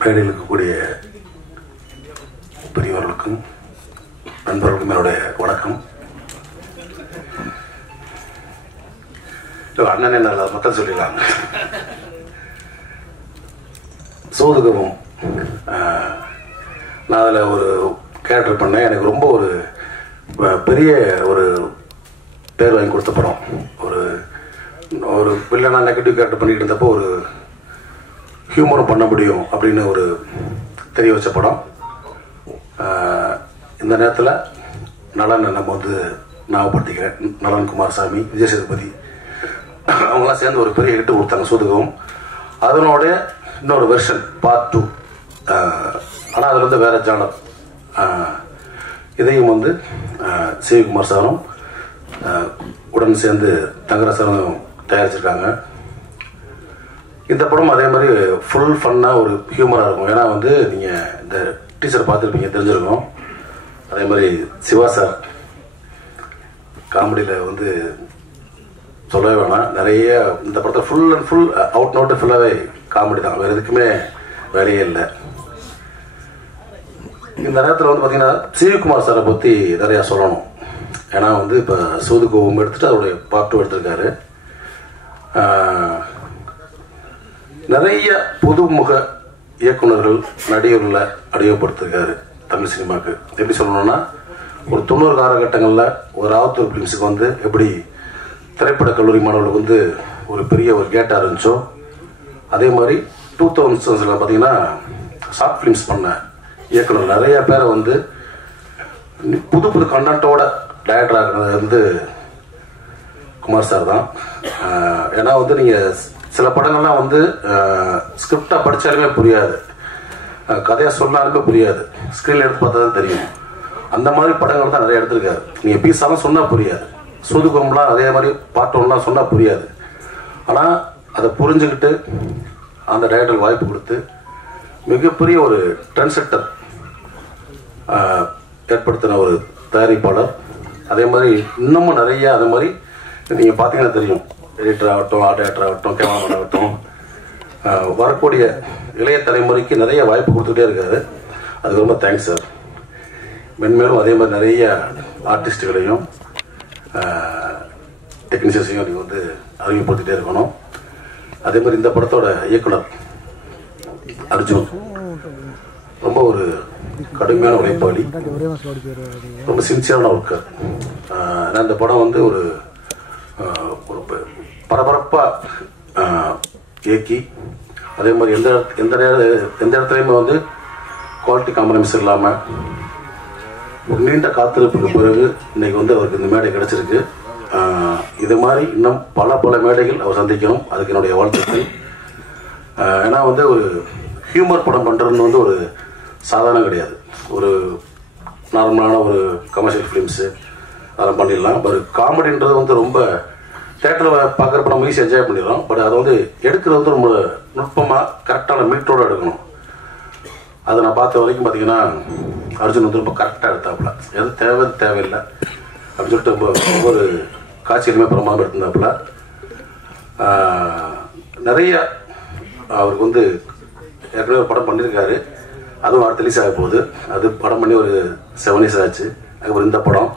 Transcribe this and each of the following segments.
மேடையில் இருக்கக்கூடிய பெரியவர்களுக்கும் நண்பர்களுக்கும் என்னுடைய வணக்கம். அண்ணன் என்ன மக்கள் சொல்லிடலாம். சோதுகவும் நான் அதில் ஒரு கேரக்டர் பண்ணேன். எனக்கு ரொம்ப ஒரு பெரிய ஒரு பேர் வாங்கி கொடுத்த படம். ஒரு வில்லனா நெகட்டிவ் கேரக்டர் பண்ணிட்டு இருந்தப்போ ஒரு ஹியூமரும் பண்ண முடியும் அப்படின்னு ஒரு தெரிய வச்ச படம். இந்த நேரத்தில் நலன் நம்ம வந்து ஞாபகப்படுத்திக்கிறேன். நலன் குமாரசாமி, விஜய் சேதுபதி அவங்களாம் சேர்ந்து ஒரு பெரிய ஹிட்டு கொடுத்தாங்க சோதுகவும். அதனுடைய இன்னொரு வெர்ஷன் பார்ட் 2. ஆனால் அதில் வந்து வேற ஜானர். இதையும் வந்து சிவகுமார் சாரும் உடன் சேர்ந்து தங்கராஜ் சாரும் தயாரிச்சிருக்காங்க. இந்த படம் அதே மாதிரி ஃபுல் ஃபன்னாக ஒரு ஹியூமராக இருக்கும். ஏன்னா வந்து நீங்கள் இந்த டீச்சர் பார்த்துருப்பீங்க, தெரிஞ்சிருக்கும். அதே மாதிரி சிவா சார் காமெடியில் வந்து சொல்லவே வேணாம். நிறைய இந்த படத்தை full and full out note ஃபுல்லாகவே காமெடி தான், வேறு எதுக்குமே வேலையே இல்லை. இந்த நேரத்தில் வந்து பார்த்தீங்கன்னா சிவகுமார் சாரை பற்றி நிறையா சொல்லணும். ஏன்னா வந்து இப்போ சோதுகோவம் எடுத்துகிட்டு அவருடைய பார்ட் 2 எடுத்திருக்காரு. நிறைய புதுமுக இயக்குநர்கள் நடிகர்களை அறிமுகப்படுத்திருக்காரு தமிழ் சினிமாவுக்கு. எப்படி சொல்லணும்னா, ஒரு 90 காலகட்டங்களில் ஒரு ஆத்தூர் ஃபிலிம்ஸுக்கு வந்து எப்படி திரைப்பட கல்லூரி மாணவர்களுக்கு வந்து ஒரு பெரிய ஒரு கேட்டாக இருந்துச்சோ, அதே மாதிரி 2000s பார்த்தீங்கன்னா ஷார்ட் ஃபிலிம்ஸ் பண்ண இயக்குனர் நிறைய பேரை வந்து புது புது கண்டென்ட்டோட டைரக்டர் ஆகிறது வந்து குமார் சார் தான். ஏன்னா வந்து நீங்கள் சில படங்கள்லாம் வந்து ஸ்கிரிப்டாக படித்தாலுமே புரியாது, கதையாக சொன்னாலுமே புரியாது, ஸ்க்ரீனில் எடுத்து பார்த்தா தான் தெரியும். அந்த மாதிரி படங்கள் தான் நிறைய எடுத்திருக்காரு. நீங்கள் பீஸாலாம் சொன்னால் புரியாது, சோதுகோவம்லாம் அதே மாதிரி பார்ட் 1 சொன்னால் புரியாது. ஆனால் அதை புரிஞ்சுக்கிட்டு அந்த டைரக்டருக்கு வாய்ப்பு கொடுத்து மிகப்பெரிய ஒரு ட்ரெண்ட் செட்டர் ஏற்படுத்தின ஒரு தயாரிப்பாளர். அதே மாதிரி இன்னமும் நிறைய அதே மாதிரி நீங்கள் பார்த்தீங்கன்னா தெரியும், எடிட்டர் ஆகட்டும், ஆர்ட் டைரக்டர் ஆகட்டும், கேமராமேன் ஆகட்டும், வரக்கூடிய இளைய தலைமுறைக்கு நிறைய வாய்ப்பு கொடுத்துட்டே இருக்காரு. அதுக்கு ரொம்ப தேங்க்ஸ் சார். மென்மேலும் அதே மாதிரி நிறைய ஆர்டிஸ்ட்டுகளையும் டெக்னீஷியன்ஸையும் நீங்கள் வந்து அறிமுகப்படுத்திகிட்டே இருக்கணும். அதே மாதிரி இந்த படத்தோட இயக்குனர் அர்ஜுன் ரொம்ப ஒரு கடுமையான உழைப்பாளி, ரொம்ப சின்சியரான ஒர்க்கர். ஏன்னா இந்த படம் வந்து ஒரு பரபரப்பாக இயக்கி அதே மாதிரி எந்த இடத்துலையுமே வந்து குவாலிட்டி காம்ப்ரமைஸ் இல்லாமல் ஒரு நீண்ட காத்திருப்புக்கு பிறகு இன்னைக்கு வந்து அவருக்கு இந்த மேடை கிடைச்சிருக்கு. இது மாதிரி இன்னும் பல மேடைகள் அவர் சந்திக்கணும், அதுக்கு என்னுடைய வாழ்த்துக்கள். ஏன்னா வந்து ஒரு ஹியூமர் படம் பண்ணுறதுன்னு வந்து ஒரு சாதாரணம் கிடையாது. ஒரு நார்மலான ஒரு கமர்ஷியல் ஃபிலிம்ஸு அதெல்லாம் பண்ணிடலாம். ஒரு காமெடின்றது வந்து ரொம்ப தேட்டரில் பார்க்குறப்ப நம்ம ஈஸியாக என்ஜாய் பண்ணிடுறோம். பட் அதை வந்து எடுக்கிறது வந்து ரொம்ப நுட்பமாக கரெக்டான மீட்டரோடு எடுக்கணும். அதை நான் பார்த்த வரைக்கும் பார்த்தீங்கன்னா அர்ஜுன் வந்து ரொம்ப கரெக்டாக எடுத்தாப்புல, எது தேவையில்லை அப்படின்னு சொல்லிட்டு ரொம்ப ஒவ்வொரு காட்சியிலுமே பிரமாதம் எடுத்திருந்தாப்புல. நிறைய அவருக்கு வந்து ஏற்கனவே ஒரு படம் பண்ணியிருக்காரு, அதுவும் அடுத்த ரிலீஸ் ஆக போகுது. அது படம் பண்ணி ஒரு 7 years ஆச்சு. அதுக்கப்புறம் இந்த படம்.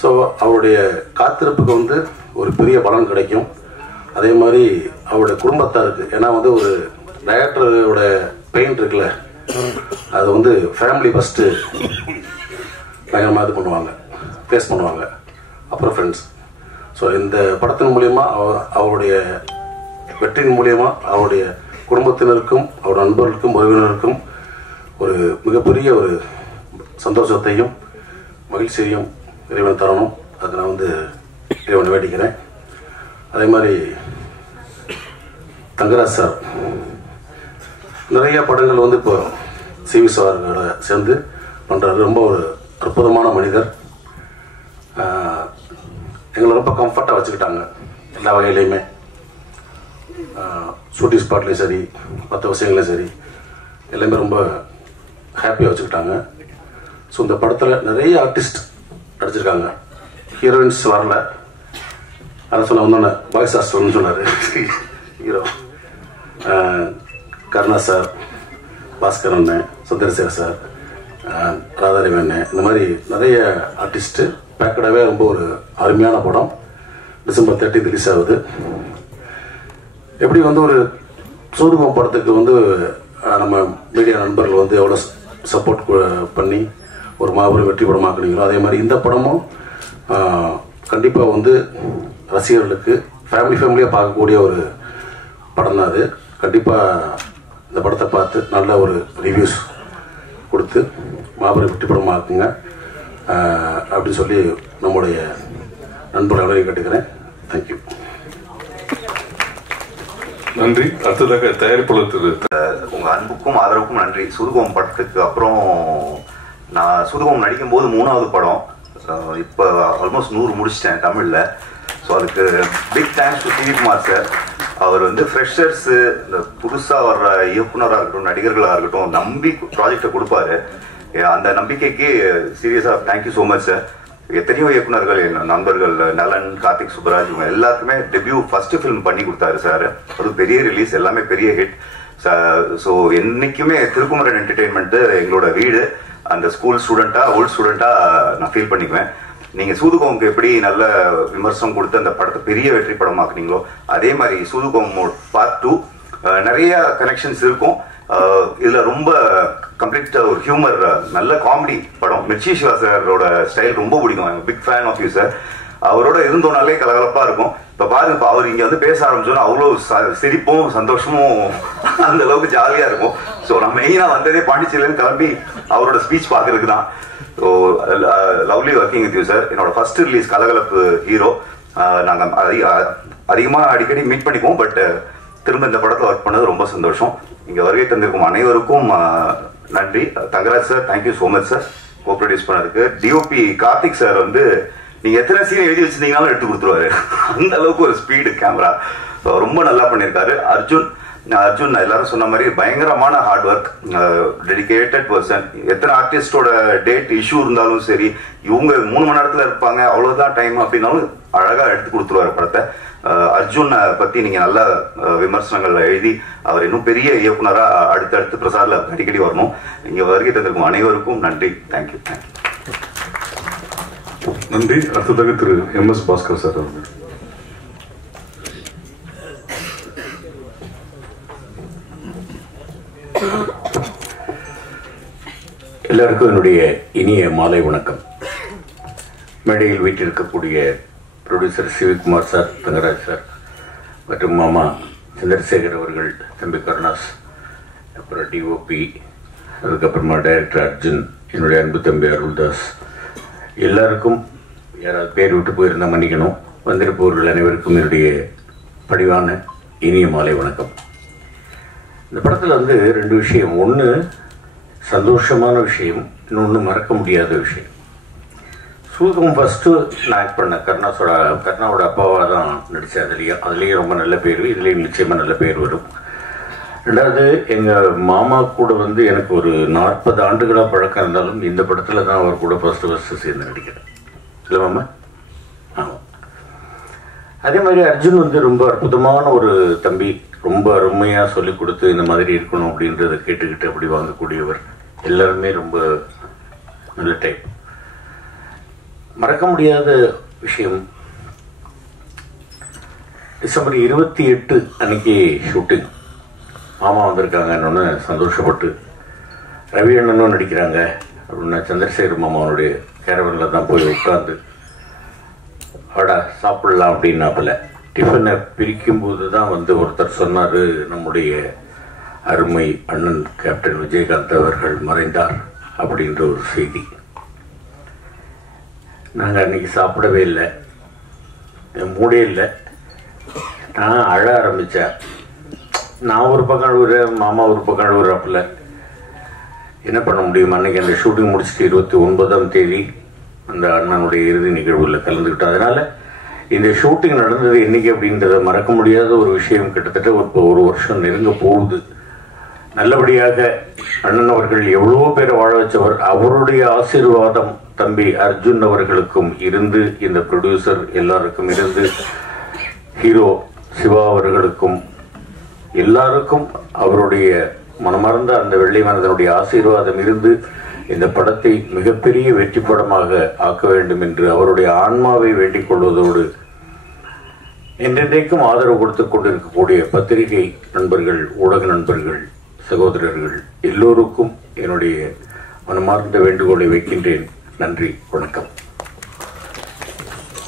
ஸோ அவருடைய காத்திருப்புக்கு வந்து ஒரு பெரிய பலன் கிடைக்கும். அதே மாதிரி அவருடைய குடும்பத்தாருக்கு, ஏன்னா வந்து ஒரு டைரக்டரோட பெயின் இருக்குல்ல, அது வந்து ஃபேமிலி ஃபஸ்ட்டு பயங்கரமாக இது பண்ணுவாங்க, ஃபேஸ் பண்ணுவாங்க, அப்புறம் ஃப்ரெண்ட்ஸ். ஸோ இந்த படத்தின் மூலயமா அவருடைய வெற்றியின் மூலயமா அவருடைய குடும்பத்தினருக்கும் அவருடைய நண்பர்களுக்கும் உறவினருக்கும் ஒரு மிகப்பெரிய ஒரு சந்தோஷத்தையும் மகிழ்ச்சியையும் இறைவன் தரணும். அதுக்கு நான் வந்து இறைவனை வேண்டிக்கிறேன். அதே மாதிரி தங்கராஜ் சார் நிறைய படங்கள் வந்து இப்போ சிவி சாரோட சேர்ந்து பண்ணுறாரு. ரொம்ப ஒரு அற்புதமான மனிதர். எங்களை ரொம்ப கம்ஃபர்ட்டாக வச்சுக்கிட்டாங்க எல்லா வகையிலையுமே. ஷூட்டிங் ஸ்பாட்லேயும் சரி, மற்ற விஷயங்களையும் சரி, எல்லாமே ரொம்ப ஹாப்பியாக வச்சுக்கிட்டாங்க. ஸோ இந்த படத்தில் நிறைய ஆர்டிஸ்ட் நடிச்சிருக்காங்க. ஹீரோயின்ஸ் வரல, அதை சொன்ன வந்தோன்னே பாய்ஸ் ஹாஸ்டல்னு சொன்னார். ஹீரோ கருணா சார், பாஸ்கர் அண்ணன், சந்திரசேகர் சார், ராதாரவி அண்ணன், இந்த மாதிரி நிறைய ஆர்டிஸ்ட்டு பேக்கடாகவே ரொம்ப ஒரு அருமையான படம். டிசம்பர் 30 ரிலீஸ் ஆகுது. எப்படி வந்து ஒரு சூதுகம் படத்துக்கு வந்து நம்ம மீடியா நண்பர்கள் வந்து எவ்வளோ சப்போர்ட் பண்ணி ஒரு மாபெரும் வெற்றி படமாக்குனீங்களோ, அதே மாதிரி இந்த படமும் கண்டிப்பாக வந்து ரசிகர்களுக்கு ஃபேமிலியாக பார்க்கக்கூடிய ஒரு படம் தான் அது. கண்டிப்பாக இந்த படத்தை பார்த்து நல்ல ஒரு ரிவ்யூஸ் கொடுத்து மாபெரும் வெற்றி படமாக்குங்க அப்படின்னு சொல்லி நம்முடைய நண்பர்களை கேட்டுக்கிறேன். தேங்க்யூ. நன்றி. அடுத்ததாக தயாரிப்பாளர் திரு. உங்கள் அன்புக்கும் ஆதரவுக்கும் நன்றி. சூதுகம் படத்துக்கு அப்புறம் நான் சூதுகம் நடிக்கும் போது 3வது படம். இப்போ ஆல்மோஸ்ட் 100 முடிச்சிட்டேன் தமிழில். ஸோ அதுக்கு பிக் தேங்க்ஸ் டு டிவிகுமார் சார். அவர் வந்து ஃப்ரெஷர்ஸு, இந்த புதுசாக வர்ற இயக்குனராக இருக்கட்டும், நடிகர்களாக இருக்கட்டும், நம்பி ப்ராஜெக்டை கொடுப்பாரு. அந்த நம்பிக்கைக்கு சீரியஸாக தேங்க்யூ ஸோ மச் சார். எத்தனையோ இயக்குனர்கள், என் நண்பர்கள் நலன், கார்த்திக் சுப்பராஜ், இவங்க எல்லாருக்குமே டெபியூ ஃபர்ஸ்ட் ஃபிலிம் பண்ணி கொடுத்தாரு சார். அது பெரிய ரிலீஸ், எல்லாமே பெரிய ஹிட். ஸோ என்றைக்குமே திருக்குமரன் என்டர்டெயின்மெண்ட்டு எங்களோட வீடு. அந்த ஸ்கூல் ஸ்டூடெண்ட்டாக, ஓல்டு ஸ்டூடெண்ட்டாக நான் ஃபீல் பண்ணிக்குவேன். நீங்கள் சூதுகோமுக்கு எப்படி நல்ல விமர்சனம் கொடுத்து அந்த படத்தை பெரிய வெற்றி படமாக்குனீங்களோ, அதே மாதிரி சூதுகோம் பார்ட் 2 நிறைய கனெக்ஷன்ஸ் இருக்கும். இதில் ரொம்ப கம்ப்ளீட் ஒரு ஹியூமர், நல்ல காமெடி படம். மிர்ச்சி சிவா சாரோட ஸ்டைல் ரொம்ப பிடிக்கும். Big fan of you sir. அவரோட இருந்தோனாலே கலகலப்பாக இருக்கும். இப்போ பாருங்க, இப்போ அவர் இங்கே வந்து பேச ஆரம்பிச்சோன்னா அவ்வளோ சிரிப்பும் சந்தோஷமும் அந்த அளவுக்கு ஜாலியாக இருக்கும். ஸோ நான் மெயினாக வந்ததே பாண்டிச்சேரியிலேருந்து கிளம்பி அவரோட ஸ்பீச் பார்க்கறதுக்கு தான். So lovely working with you sir. என்னோட ஃபர்ஸ்ட் ரிலீஸ் கலகலப்பு ஹீரோ. நாங்கள் அதிகமாக அடிக்கடி மீட் பண்ணிக்குவோம். பட் திரும்ப இந்த படத்தில் ஒர்க் பண்ணது ரொம்ப சந்தோஷம். இங்கே வருகை தந்திருக்கும் அனைவருக்கும் நன்றி. Thangaraj sir, thank you so much sir கோ ப்ரொடியூஸ் பண்ணதுக்கு. டிஓபி கார்த்திக் சார் வந்து நீங்கள் எத்தனை சீன் எழுதி வச்சிருந்தீங்கனாலும் எடுத்து கொடுத்துருவாரு. அந்த அளவுக்கு ஒரு ஸ்பீடு கேமரா. ரொம்ப நல்லா பண்ணியிருக்காரு. அர்ஜுன் எல்லாரும் சொன்ன மாதிரி பயங்கரமான ஹார்ட் ஒர்க், டெடிகேட்டட் பர்சன். எத்தனை ஆர்டிஸ்டோட டேட் இஷ்யூ இருந்தாலும் சரி, இவங்க 3 மணி நேரத்தில் இருப்பாங்க, அவ்வளோதான் டைம் அப்படின்னாலும் அழகாக எடுத்து கொடுத்துருவாரு படத்தை. அர்ஜுனை பற்றி நீங்கள் நல்ல விமர்சனங்கள் எழுதி அவர் இன்னும் பெரிய இயக்குனராக அடுத்தடுத்து பிரசாரில் அடிக்கடி வரணும். இங்கே வருகை தந்திருக்கும் அனைவருக்கும் நன்றி. தேங்க்யூ. நன்றி. அடுத்ததாக திரு MS பாஸ்கர் சார் அவர்கள். எல்லாருக்கும் என்னுடைய இனிய மாலை வணக்கம். மேடையில் வீட்டிருக்கக்கூடிய producer Sivakumar sir, Thangaraj sir மற்றும் மாமா சந்திரசேகர் அவர்கள், தம்பி கருணாஸ், அப்புறம் டிஓபி, அதுக்கப்புறமா டைரக்டர் அர்ஜுன், என்னுடைய அன்பு தம்பி அருள்தாஸ், எல்லாருக்கும் யாராவது பேர் விட்டு போயிருந்தால் மன்னிக்கணும். வந்திருப்பவர்கள் அனைவருக்கும் என்னுடைய பணிவான இனிய மாலை வணக்கம். இந்த படத்தில் வந்து 2 விஷயம். ஒன்று சந்தோஷமான விஷயம், இன்னொன்று மறக்க முடியாத விஷயம். சூதுகம் ஃபஸ்ட்டு நான் ஆக்ட் பண்ண கருணாவோட அப்பாவாக தான் நடித்தேன். அதுலேயும் ரொம்ப நல்ல பேர், இதுலேயும் நிச்சயமாக நல்ல பேர் வரும். 2வது, எங்கள் மாமா கூட வந்து எனக்கு ஒரு 40 ஆண்டுகளாக பழக்கம் இருந்தாலும் இந்த படத்தில் தான் அவர் கூட ஃபஸ்ட்டு சேர்ந்து நடிக்கிறேன். இல்லை மாமா? ஆமாம். அதே மாதிரி அர்ஜுன் வந்து ரொம்ப அற்புதமான ஒரு தம்பி. ரொம்ப அருமையாக சொல்லிக் கொடுத்து இந்த மாதிரி இருக்கணும் அப்படின்றத கேட்டுக்கிட்டு அப்படி வாங்கக்கூடியவர். எல்லாருமே ரொம்ப நல்ல டைப். மறக்க முடியாத விஷயம், டிசம்பர் 28 அன்னைக்கு ஷூட்டிங். மாமா வந்திருக்காங்கன்னு சந்தோஷப்பட்டு, ரவி அண்ணனும் நடிக்கிறாங்க அப்படின்னா சந்திரசேகர் மாமாவனுடைய கேரவனில் தான் போய் உட்காந்து அவடா சாப்பிடலாம் அப்படின்னாப்பில் டிஃபனை பிரிக்கும்போது தான் வந்து ஒருத்தர் சொன்னார், நம்முடைய அருமை அண்ணன் கேப்டன் விஜயகாந்த் அவர்கள் மறைந்தார் அப்படின்ற ஒரு செய்தி. நாங்கள் அன்றைக்கி சாப்பிடவே இல்லை, மூடே இல்லை. நான் அழ ஆரம்பித்தேன். நான் ஒரு பக்கம் அழுகுறேன், மாமா ஒரு பக்கம் அழுகுறாப்புல. என்ன பண்ண முடியும்? அன்றைக்கி அந்த ஷூட்டிங் முடிச்சுட்டு 29ஆம் தேதி அந்த அண்ணனுடைய இறுதி நிகழ்வுகளில் கலந்துக்கிட்டோம். அதனால் இந்த ஷூட்டிங் நடந்தது என்றைக்கு அப்படின்றத மறக்க முடியாத ஒரு விஷயம். கிட்டத்தட்ட இப்போ 1 வருஷம் நெருங்க போகுது. நல்லபடியாக அண்ணன் அவர்கள் எவ்வளோ பேரை வாழ வச்சவர். அவருடைய ஆசீர்வாதம் தம்பி அர்ஜுன் அவர்களுக்கும் இருந்து, இந்த ப்ரொடியூசர் எல்லாருக்கும் இருந்து, ஹீரோ சிவா அவர்களுக்கும், எல்லாருக்கும் அவருடைய மனமார்ந்த அந்த வெள்ளை மனதனுடைய ஆசீர்வாதம் இருந்து இந்த படத்தை மிகப்பெரிய வெற்றி படமாக ஆக்க வேண்டும் என்று அவருடைய ஆன்மாவை வேண்டிக் கொள்வதோடு என்றென்றைக்கும் ஆதரவு கொடுத்துக் கொண்டிருக்கக்கூடிய பத்திரிகை நண்பர்கள், ஊடக நண்பர்கள், சகோதரர்கள் எல்லோருக்கும் என்னுடைய மனமார்ந்த வேண்டுகோளை வைக்கின்றேன். நன்றி, வணக்கம்.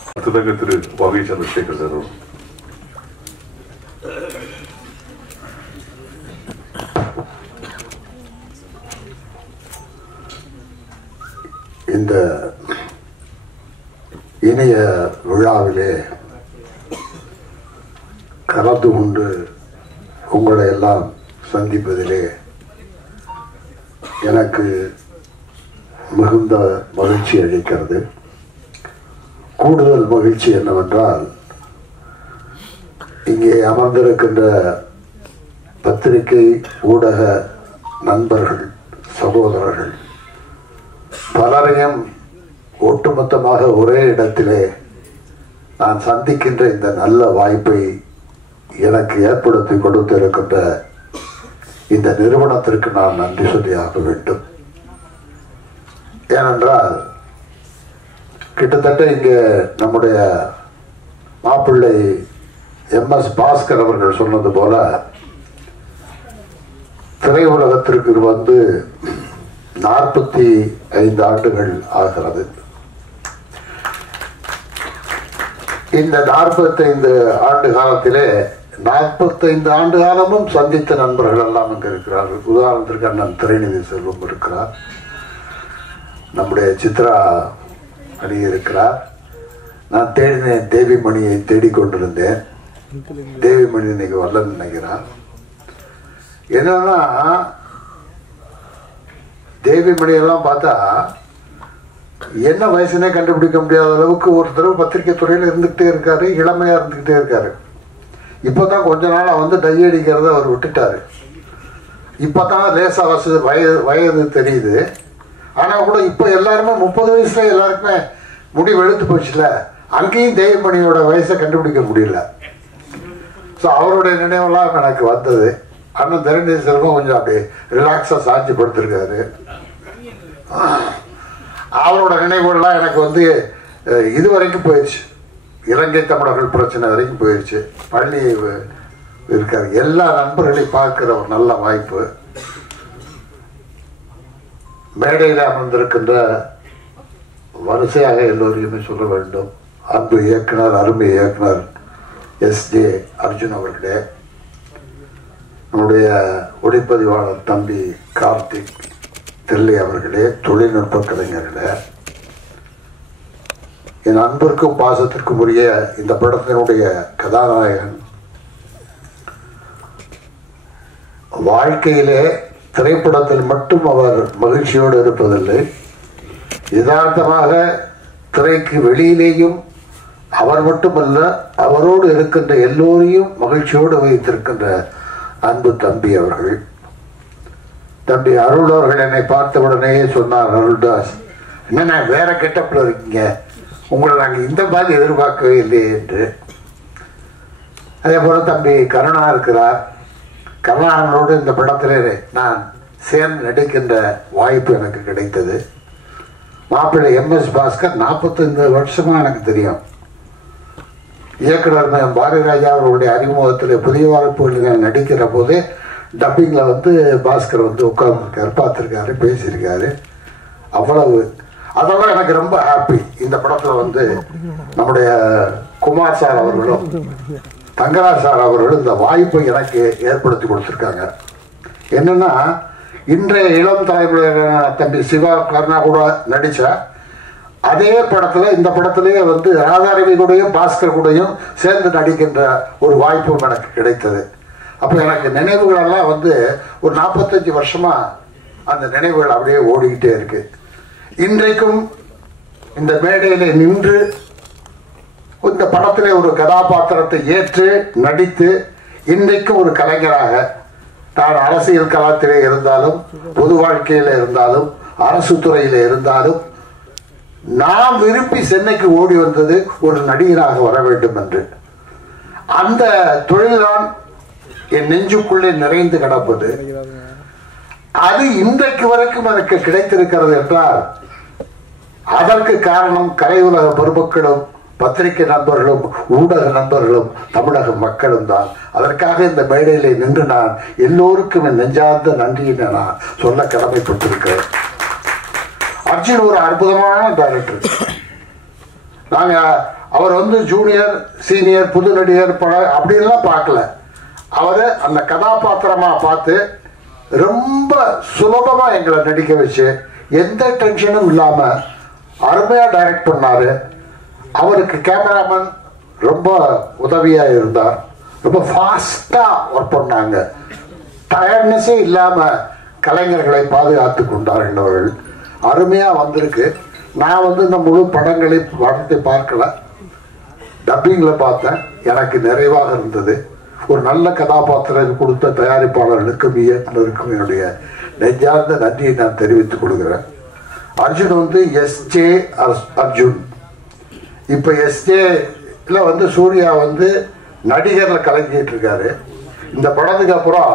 அடுத்ததாக திரு வாவி சந்திரசேகர் சார். இந்த இணைய விழாவிலே கலந்து கொண்டு உங்களை எல்லாம் சந்திப்பதிலே எனக்கு மிகுந்த மகிழ்ச்சி அளிக்கிறது. கூடுதல் மகிழ்ச்சி என்னவென்றால், இங்கே அமர்ந்திருக்கின்ற பத்திரிகை ஊடக நண்பர்கள், சகோதரர்கள் பலரையும் ஒட்டுமொத்தமாக ஒரே இடத்திலே நான் சந்திக்கின்ற இந்த நல்ல வாய்ப்பை எனக்கு ஏற்படுத்தி கொடுத்திருக்கின்ற இந்த நிறுவனத்திற்கு நான் நன்றி சொல்லியாக வேண்டும். ஏனென்றால் கிட்டத்தட்ட இங்கே நம்முடைய மாப்பிள்ளை எம்எஸ் பாஸ்கர் அவர்கள் சொன்னது போல திரையுலகத்திற்கு வந்து 45 ஆண்டுகள் ஆகிறது. இந்த 45 ஆண்டு காலத்திலே 45 ஆண்டு காலமும் சந்தித்த நண்பர்கள் எல்லாம் இங்கு இருக்கிறார்கள். உதாரணத்திற்கு அண்ணன் திரைநிதி செல்வம் இருக்கிறார், நம்முடைய சித்ரா அணி இருக்கிறார். நான் தேடினேன், தேவிமணியை தேடிக்கொண்டிருந்தேன். தேவிமணி இன்னைக்கு வரலன்னு நினைக்கிறான். என்னன்னா தேவிமணி எல்லாம் பார்த்தா என்ன வயசுனே கண்டுபிடிக்க முடியாத அளவுக்கு ஒரு தடவை பத்திரிகை துறையில் இருந்துகிட்டே இருக்காரு, இளமையா இருந்துகிட்டே இருக்காரு. இப்பதான் கொஞ்ச நாளா வந்து டை அடிக்கிறத அவர் விட்டுட்டாரு. இப்பதான் லேசா வயது தெரியுது. ஆனா கூட இப்ப எல்லாருமே 30 வயசுல எல்லாருக்குமே முடி வெளுத்து போச்சுல, அங்கேயும் தேவிமணியோட வயசை கண்டுபிடிக்க முடியல. ஸோ அவருடைய நினைவெல்லாம் எனக்கு வந்தது. அண்ணன் திரண்டி செல்வம் கொஞ்சம் அப்படியே ரிலாக்ஸா சாட்சி படுத்திருக்காரு. அவரோட நினைவுகள்லாம் எனக்கு வந்து இது வரைக்கும் போயிடுச்சு, இலங்கை தமிழர்கள் பிரச்சனை வரைக்கும் போயிடுச்சு. பள்ளி இருக்காரு. எல்லா நண்பர்களையும் பார்க்கிற ஒரு நல்ல வாய்ப்பு. மேடையில் அமர்ந்திருக்கின்ற வரிசையாக எல்லோரையுமே சொல்ல வேண்டும். அன்பு இயக்குனர், அருமை இயக்குனர் எஸ்.ஜே. அர்ஜுன் அவர்களே, நம்முடைய ஒளிப்பதிவாளர் தம்பி கார்த்திக் தில்லை அவர்களே, தொழில்நுட்ப கலைஞர்களே, என் அன்பிற்கும் பாசத்திற்கும் உரிய இந்த படத்தினுடைய கதாநாயகன் வாழ்க்கையிலே திரைப்படத்தில் மட்டும் அவர் மகிழ்ச்சியோடு இருப்பதில்லை, யதார்த்தமாக திரைக்கு வெளியிலேயும் அவர் மட்டுமல்ல, அவரோடு இருக்கின்ற எல்லோரையும் மகிழ்ச்சியோடு வைத்திருக்கின்ற அன்பு தம்பி அவர்கள். தம்பி அருள் அவர்கள் என்னை பார்த்த உடனேயே சொன்னார், அருள்தாஸ் என்ன வேற கெட்டப்ல இருக்கீங்க, உங்களை நாங்கள் இந்த மாதிரி எதிர்பார்க்கவே இல்லையே என்று. அதே போல தம்பி கருணா இருக்கிறார். கருணாவோடு இந்த படத்திலே நான் சேர்ந்து நடிக்கின்ற வாய்ப்பு எனக்கு கிடைத்தது. மாப்பிள்ளை எம்எஸ் பாஸ்கர் 45 வருஷமா எனக்கு தெரியும். இயக்குனர் பாரதிராஜா அவர்களுடைய அறிமுகத்தில் புதிய வாய்ப்புகளில் நடிக்கிற போது டப்பிங்கில் வந்து பாஸ்கர் வந்து உட்கார்ந்துருக்காரு, பார்த்துருக்காரு, பேசியிருக்காரு. அவ்வளவு அதெல்லாம் எனக்கு ரொம்ப ஹாப்பி. இந்த படத்தில் வந்து நம்முடைய குமார் சார் அவர்களும் தங்கராஜ் சார் அவர்களும் இந்த வாய்ப்பை எனக்கு ஏற்படுத்தி கொடுத்துருக்காங்க. என்னன்னா இன்றைய இளம் தலைமுறையான தம்பி சிவா கருணா கூட நடிச்ச அதே படத்துல இந்த படத்திலேயே வந்து ராதாரவி கூடயும் பாஸ்கர் கூடயும் சேர்ந்து நடிக்கின்ற ஒரு வாய்ப்பும் எனக்கு கிடைத்தது. அப்ப எனக்கு நினைவுகள் எல்லாம் வந்து ஒரு 45 வருஷமா அந்த நினைவுகள் அப்படியே ஓடிக்கிட்டே இருக்கு. இன்றைக்கும் இந்த மேடையில நின்று இந்த படத்திலே ஒரு கதாபாத்திரத்தை ஏற்று நடித்து இன்றைக்கும் ஒரு கலைஞராக நான் அரசியல் களத்திலே இருந்தாலும், பொது வாழ்க்கையில இருந்தாலும், அரசு துறையில இருந்தாலும் நான் விரும்பி சென்னைக்கு ஓடி வந்தது ஒரு நடிகராக வர வேண்டும் என்று. அந்த தொழில்தான் என் நெஞ்சுக்குள்ளே நிறைந்து கிடப்பது. அது இன்றைக்கு வரைக்கும் எனக்கு கிடைத்திருக்கிறது என்றால் அதற்கு காரணம் கலை உலக பெருமக்களும் பத்திரிகை நண்பர்களும் ஊடக நண்பர்களும் தமிழக மக்களும் தான். அதற்காக இந்த மேடையிலே நின்று நான் எல்லோருக்கும் என் நெஞ்சார்ந்த நன்றியினை நான் சொல்ல கடமைப்பட்டிருக்கிறேன். அர்ஜுன் ஒரு அற்புதமான டைரக்டர். நாங்க அவர் ஜூனியர் சீனியர் புது நடிகர் படம் அப்படின்லாம் பார்க்கல. அவரை அந்த கதாபாத்திரமா பார்த்து ரொம்ப சுலபமா எங்களை நடிக்க வச்சு எந்த டென்ஷனும் இல்லாம அருமையா டைரக்ட் பண்ணாரு. அவருக்கு கேமராமேன் ரொம்ப உதவியா இருந்தார். ரொம்ப ஃபாஸ்டா ஒர்க் பண்ணாங்க. டயர்ட்னஸே இல்லாம கலைஞர்களை பாதுகாத்து கொண்டார்கள் அவர்கள். அருமையா வந்திருக்கு. நான் இந்த முழு படத்தை பார்க்கல, டப்பிங்ல பார்த்தேன். எனக்கு நிறைவாக இருந்தது. ஒரு நல்ல கதாபாத்திரம் கொடுத்த தயாரிப்பாளர்களுக்கும் இயக்குனருக்கும் என்னுடைய நெஞ்சார்ந்த நன்றியை நான் தெரிவித்துக் கொள்கிறேன். அர்ஜுன் எஸ்ஜே அர்ஜுன். இப்ப எஸ்ஜேல சூர்யா நடிகர்ல கலங்கிட்டு இருக்காரு. இந்த படத்துக்கு அப்புறம்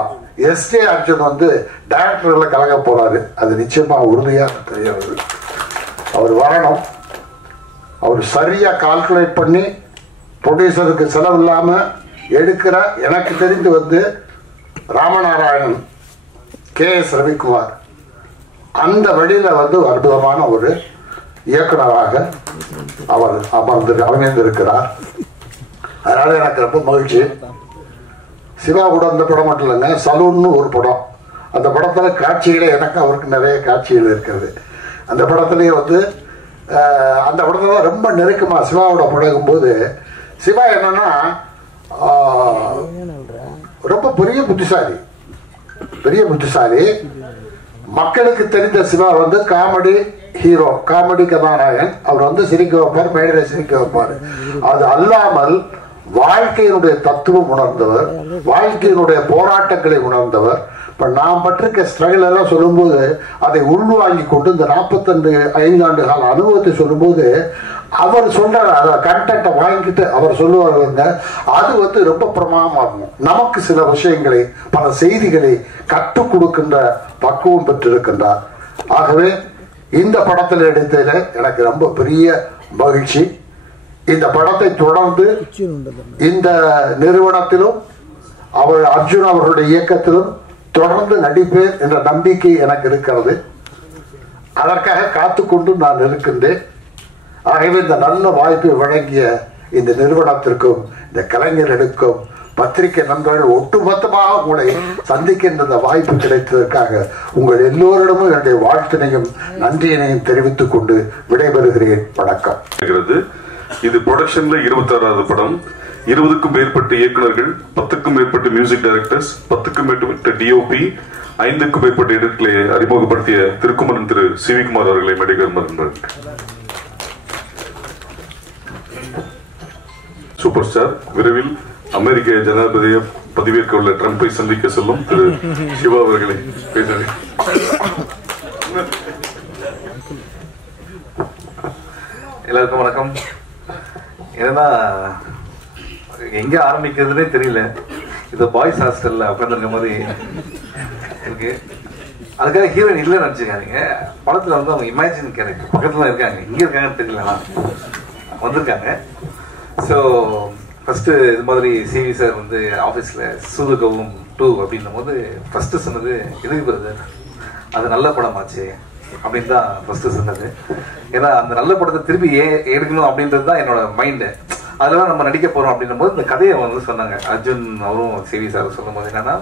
எஸ்ஜே அர்ஜுன் டைரக்டர்ல கலங்க போறாரு. அது நிச்சயமா உறுதியா தெரியாது. அவர் வரணும். அவர் சரியா கால்குலேட் பண்ணி ப்ரொடியூசருக்கு செலவு இல்லாம எடுக்கிற எனக்கு தெரிந்து ராமநாராயணன், KS ரவிக்குமார் அந்த வழியில அற்புதமான ஒரு இயக்குனராக அவர் அமைந்திருக்கிறார். அதனால எனக்கு ரொம்ப மகிழ்ச்சி. சிவா கூட அந்த படம் மட்டும் இல்லைங்க, சலூன்னு ஒரு படம். அந்த படத்துல காட்சிகளே எனக்கு அவருக்கு நிறைய காட்சிகள் இருக்கிறது. அந்த படத்துலயே அந்த படத்துல ரொம்ப நெருக்கமா சிவாவோட பழகும்போது சிவா என்னன்னா ரொம்ப பெரிய புத்திசாலி. மக்களுக்கு தெரிந்த சிவா காமெடி ஹீரோ, காமெடி கதாநாயகன். அவர் சிரிக்க வைப்பார், மேடையில சிரிக்க வைப்பார். அது அல்லாமல் வாழ்க்கையினுடைய தத்துவம் உணர்ந்தவர், வாழ்க்கையினுடைய போராட்டங்களை உணர்ந்தவர். இப்ப நாம் பற்றிருக்க ஸ்ட்ரகிள் எல்லாம் சொல்லும்போது அதை உள்வாங்கி கொண்டு இந்த 45 ஆண்டு கால அனுபவத்தை சொல்லும்போது அவர் சொல்ற கண்டென்ட்டை வாங்கிட்டு அவர் சொல்லுவாருங்க. அது ரொம்ப பிரமாதமா இருக்கும். நமக்கு சில விஷயங்களை, பல செய்திகளை கற்றுக் கொடுக்கின்ற பக்குவம் பெற்றிருக்கின்றார். ஆகவே இந்த படத்தில் எடுத்ததில் எனக்கு ரொம்ப பெரிய மகிழ்ச்சி. இந்த படத்தை தொடர்ந்து இந்த நிறுவனத்திலும் அர்ஜுன் அவர்களுடைய இயக்கத்திலும் தொடர்ந்து நடிப்பேன் என்ற நம்பிக்கை எனக்கு இருக்கிறது. அதற்காக காத்துக்கொண்டு நான் இருக்கின்றேன். ஆகவே இந்த நல்ல வாய்ப்பை வழங்கிய இந்த நிறுவனத்திற்கும் இந்த கலைஞர்களுக்கும் பத்திரிகை நண்பர்கள் ஒட்டுமொத்தமாக உங்களை சந்திக்கின்ற வாய்ப்பு கிடைத்ததற்காக உங்கள் எல்லோரிடமும் என்னுடைய வாழ்த்தினையும் நன்றியினையும் தெரிவித்துக் கொண்டு விடைபெறுகிறேன். வணக்கம். இது ப்ரொடக்ஷன்ல 26வது படம். 20க்கும் மேற்பட்ட இயக்குநர்கள், 10க்கும் மேற்பட்ட மியூசிக் டைரக்டர்ஸ், 10க்கும் மேற்பட்ட DOP, 5க்கும் மேற்பட்ட எடிட்டர்களை அறிமுகப்படுத்திய திருக்குமரன் திரு சிவிகுமார் அவர்களை மேடைகள் சூப்பர் ஸ்டார் விரைவில் அமெரிக்க ஜனாதிபதியை பதவியேற்க உள்ள ட்ரம்பை சந்திக்க செல்லும் திரு சிவா அவர்களை பேசுகிறேன். எல்லாருக்கும் வணக்கம். ஏன்னா எங்க ஆரம்பிக்கிறதுனே தெரியல. இது பாய்ஸ் ஹாஸ்டல்ல உட்காந்துருக்க மாதிரி இருக்கு. அதுக்காக ஹீரோயின் இல்லை நினைச்சுக்காதீங்க. படத்துல அவங்க இமேஜின் கேரக்டர் பக்கத்துல இருக்காங்க. இங்க இருக்காங்கன்னு தெரியல, வந்திருக்காங்க. ஸோ ஃபர்ஸ்ட் இது மாதிரி சிவி சார் ஆஃபீஸ்ல சூதுகவும் 2 அப்படின்னும் போது ஃபர்ஸ்ட் சொன்னது எதுக்கு பிரதர், அது நல்ல படமாச்சு அப்படின்னு தான் ஃபர்ஸ்ட் சொன்னது. ஏன்னா அந்த நல்ல படத்தை திருப்பி எடுக்கணும் அப்படின்றது தான் என்னோட மைண்டு. அதெல்லாம் நம்ம நடிக்க போறோம் அப்படின்னும் போது இந்த கதையை சொன்னாங்க அர்ஜுன் அவரும் சிவி சார் சொல்லும் போது என்னன்னா,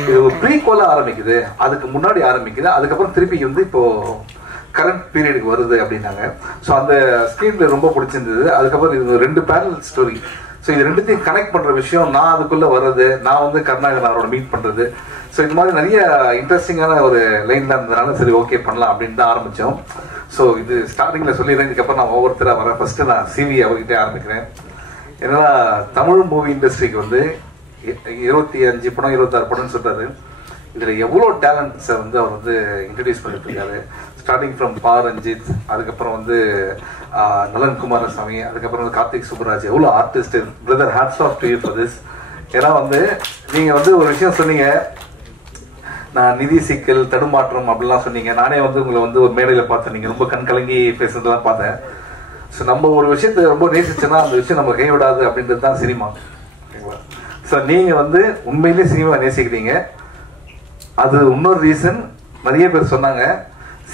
இது ஒரு ப்ரீக்வலா ஆரம்பிக்குது, அதுக்கு முன்னாடி ஆரம்பிக்குது, அதுக்கப்புறம் திருப்பி இப்போ கரண்ட் பீரியடுக்கு வருது அப்படின்னாங்க. ஸோ அந்த ஸ்கிரீன்ல ரொம்ப பிடிச்சிருந்தது. அதுக்கப்புறம் இது 2 பேரல் ஸ்டோரி. ஸோ இது ரெண்டுத்தையும் கனெக்ட் பண்ற விஷயம், நான் அதுக்குள்ள வர்றது, நான் கருணாகரன் அவரோட மீட் பண்றது. ஸோ இது மாதிரி நிறைய இன்ட்ரெஸ்டிங்கான ஒரு லைன்ல இருந்ததுனால சரி ஓகே பண்ணலாம் அப்படின்னு தான் ஆரம்பிச்சோம். ஸோ இது ஸ்டார்டிங்ல சொல்லிடுறேன். இதுக்கப்புறம் நான் ஒவ்வொருத்தராக வரேன். ஃபர்ஸ்ட் நான் சிவி அவர்கிட்ட ஆரம்பிக்கிறேன். ஏன்னா தமிழ் மூவி இண்டஸ்ட்ரிக்கு 25 படம் 26 படம்னு சொல்றாரு. இதுல எவ்வளோ டேலண்ட்ஸை அவர் இன்ட்ரடியூஸ் பண்ணிட்டு இருக்காரு. ஸ்டார்டிங் ஃப்ரம் பா ரஞ்சித், அதுக்கப்புறம் நலன் குமாரசாமி, அதுக்கப்புறம் கார்த்திக் சுப்ராஜ், எவ்வளோ artist. Brother hats off to you for this. ஏன்னா வந்து நீங்க வந்து ஒரு விஷயம் சொன்னீங்க, நான் நிதி சிக்கல் தடுமாற்றம் அப்படிலாம் சொன்னீங்க. நானே வந்து உங்களை வந்து ஒரு மேடையில பார்த்தேன், நீங்க ரொம்ப கண் கலங்கி பேசுறதெல்லாம் பார்த்தேன். ஸோ நம்ம ஒரு விஷயத்தை ரொம்ப நேசிச்சோன்னா அந்த விஷயம் நம்ம கைவிடாது அப்படின்றது தான் சினிமா. ஓகேங்களா? ஸோ நீங்க வந்து உண்மையிலேயே சினிமா நேசிக்கிறீங்க. அது இன்னொரு ரீசன், நிறைய பேர் சொன்னாங்க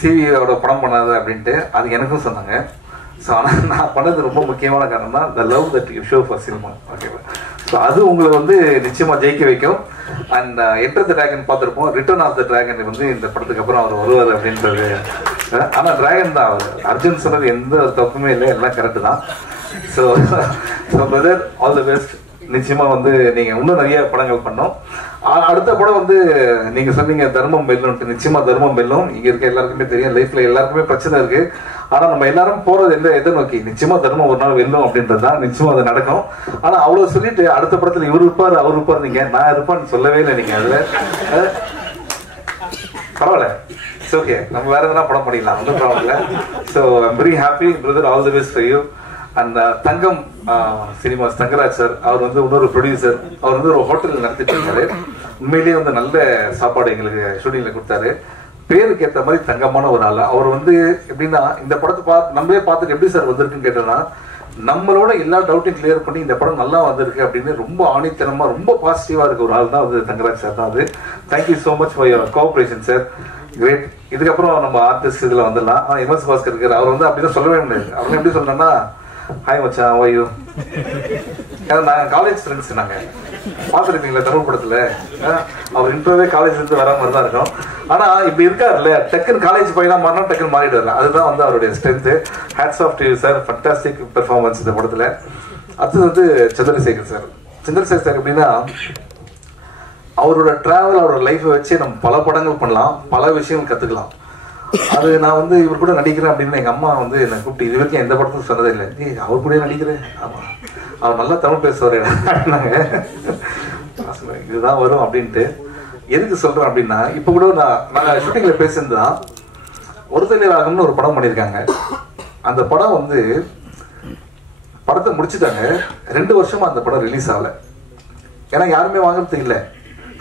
சிவியோட படம் பண்ணாத அப்படின்ட்டு, அது எனக்கும் சொன்னாங்க. ஸோ ஆனால் நான் பண்ணது ரொம்ப முக்கியமான காரணம் தான் the love that you show for cinema. ஓகேவா? ஸோ அது உங்களை வந்து நிச்சயமா ஜெயிக்க வைக்கும். அண்ட் என்டர் த டிராகன் பார்த்துருப்போம், ரிட்டர்ன் ஆஃப் த டிராகன் வந்து இந்த படத்துக்கு அப்புறம் அவர் வருவார் அப்படின்றது. ஆனால் டிராகன் தான் அவர். அர்ஜுன் சொன்னது எந்த தப்புமே இல்லை, எல்லாம் கரெக்டு தான். So brother, all the best. நிச்சயமா வந்து நீங்க இன்னும் நிறைய படங்கள் பண்ணோம். அடுத்த படம் வந்து நீங்க சொன்னீங்க தர்மம் வெல்லும். நிச்சயமா தர்மம் வெல்லும். இங்க இருக்க எல்லாருக்குமே தெரியும், லைஃப்ல எல்லாருக்குமே பிரச்சனை இருக்கு. ஆனா நம்ம எல்லாரும் போறது எதை நோக்கி? நிச்சயமா தர்மம் ஒரு நாள் வெல்லும் அப்படின்றதுதான். நிச்சயமா அது நடக்கும். ஆனா அவ்வளவு சொல்லிட்டு அடுத்த படத்துல இவர் இருப்பாரு அவர் இருப்பாரு, நீங்க நான் இருப்பான்னு சொல்லவே இல்லை. நீங்க அதுல பரவாயில்ல, இட்ஸ் ஓகே, நம்ம வேற எதனா படம் பண்ணிடலாம், ஒன்றும் ப்ராப்ளம் இல்லை. So I'm very happy brother, all the best for you. அந்த தங்கம் சினிமாஸ் தங்கராஜ் சார், அவர் வந்து இன்னொரு ப்ரொடியூசர். அவர் வந்து ஒரு ஹோட்டல் நடத்திட்டு இருக்காரு. உண்மையிலேயே வந்து நல்ல சாப்பாடு எங்களுக்கு ஷூட்டிங்ல கொடுத்தாரு. பேருக்கு ஏற்ற மாதிரி தங்கமான ஒரு ஆள். அவர் வந்து எப்படின்னா, இந்த படத்தை நம்மளே பார்த்துட்டு எப்படி சார் வந்திருக்குன்னு கேட்டோம்னா, நம்மளோட எல்லா டவுட்டையும் கிளியர் பண்ணி இந்த படம் நல்லா வந்திருக்கு அப்படின்னு ரொம்ப ஆணித்தனமா ரொம்ப பாசிட்டிவா இருக்க ஒரு ஆள் தான் வந்து தங்கராஜ் சார் தான். அது thank you so much for your cooperation sir, great. இதுக்கப்புறம் நம்ம ஆர்டிஸ்ட் இதுல வந்துடலாம். எம்எஸ் பாஸ்கர் இருக்காரு, அவர் வந்து அப்படிதான் சொல்லவே முடியாது. அவங்க எப்படி சொல்றேன்னா, ஹாய் மச்சான், how are you? ஏன்னா நாங்கள் காலேஜ் ஃப்ரெண்ட்ஸ், நாங்கள் பார்த்துருக்கீங்களா தமிழ் படத்துல, அவர் இன்ட்ரோவே காலேஜ் இருந்து வர மாதிரி தான் இருக்கும். ஆனா இப்படி இருக்காருல்ல, டக்குன்னு காலேஜ் பையனா மாறினா டக்குன்னு மாறிடுவார். அதுதான் வந்து அவருடைய strength. Hats off to you sir, fantastic performance இந்த படத்துல. அடுத்தது வந்து சந்திரசேகர் சார். சந்திரசேகர் சார் எப்படின்னா, அவரோட டிராவல், அவரோட லைஃப்பை வச்சு நம்ம பல படங்கள் பண்ணலாம், பல விஷயங்கள் கத்துக்கலாம். அது நான் வந்து இவர் கூட நடிக்கிறேன் அப்படின்னு எங்க அம்மா வந்து என்னை கூப்பிட்டு இது வரைக்கும் எந்த படத்துக்கும் சொன்னதே இல்லை. அவர் கூட நடிக்கிறேன், ஆமா அவர் நல்லா தமிழ் பேசுவார் அப்படின்னாங்க. இதுதான் வரும் அப்படின்ட்டு. எதுக்கு சொல்றேன் அப்படின்னா, இப்ப கூட நாங்கள் ஷூட்டிங்ல பேசியிருந்தான் ஒருத்தலை ராகம்னு ஒரு படம் பண்ணியிருக்காங்க. அந்த படம் வந்து படத்தை முடிச்சுட்டாங்க, 2 வருஷமா அந்த படம் ரிலீஸ் ஆகல. ஏன்னா யாருமே வாங்குறது இல்லை.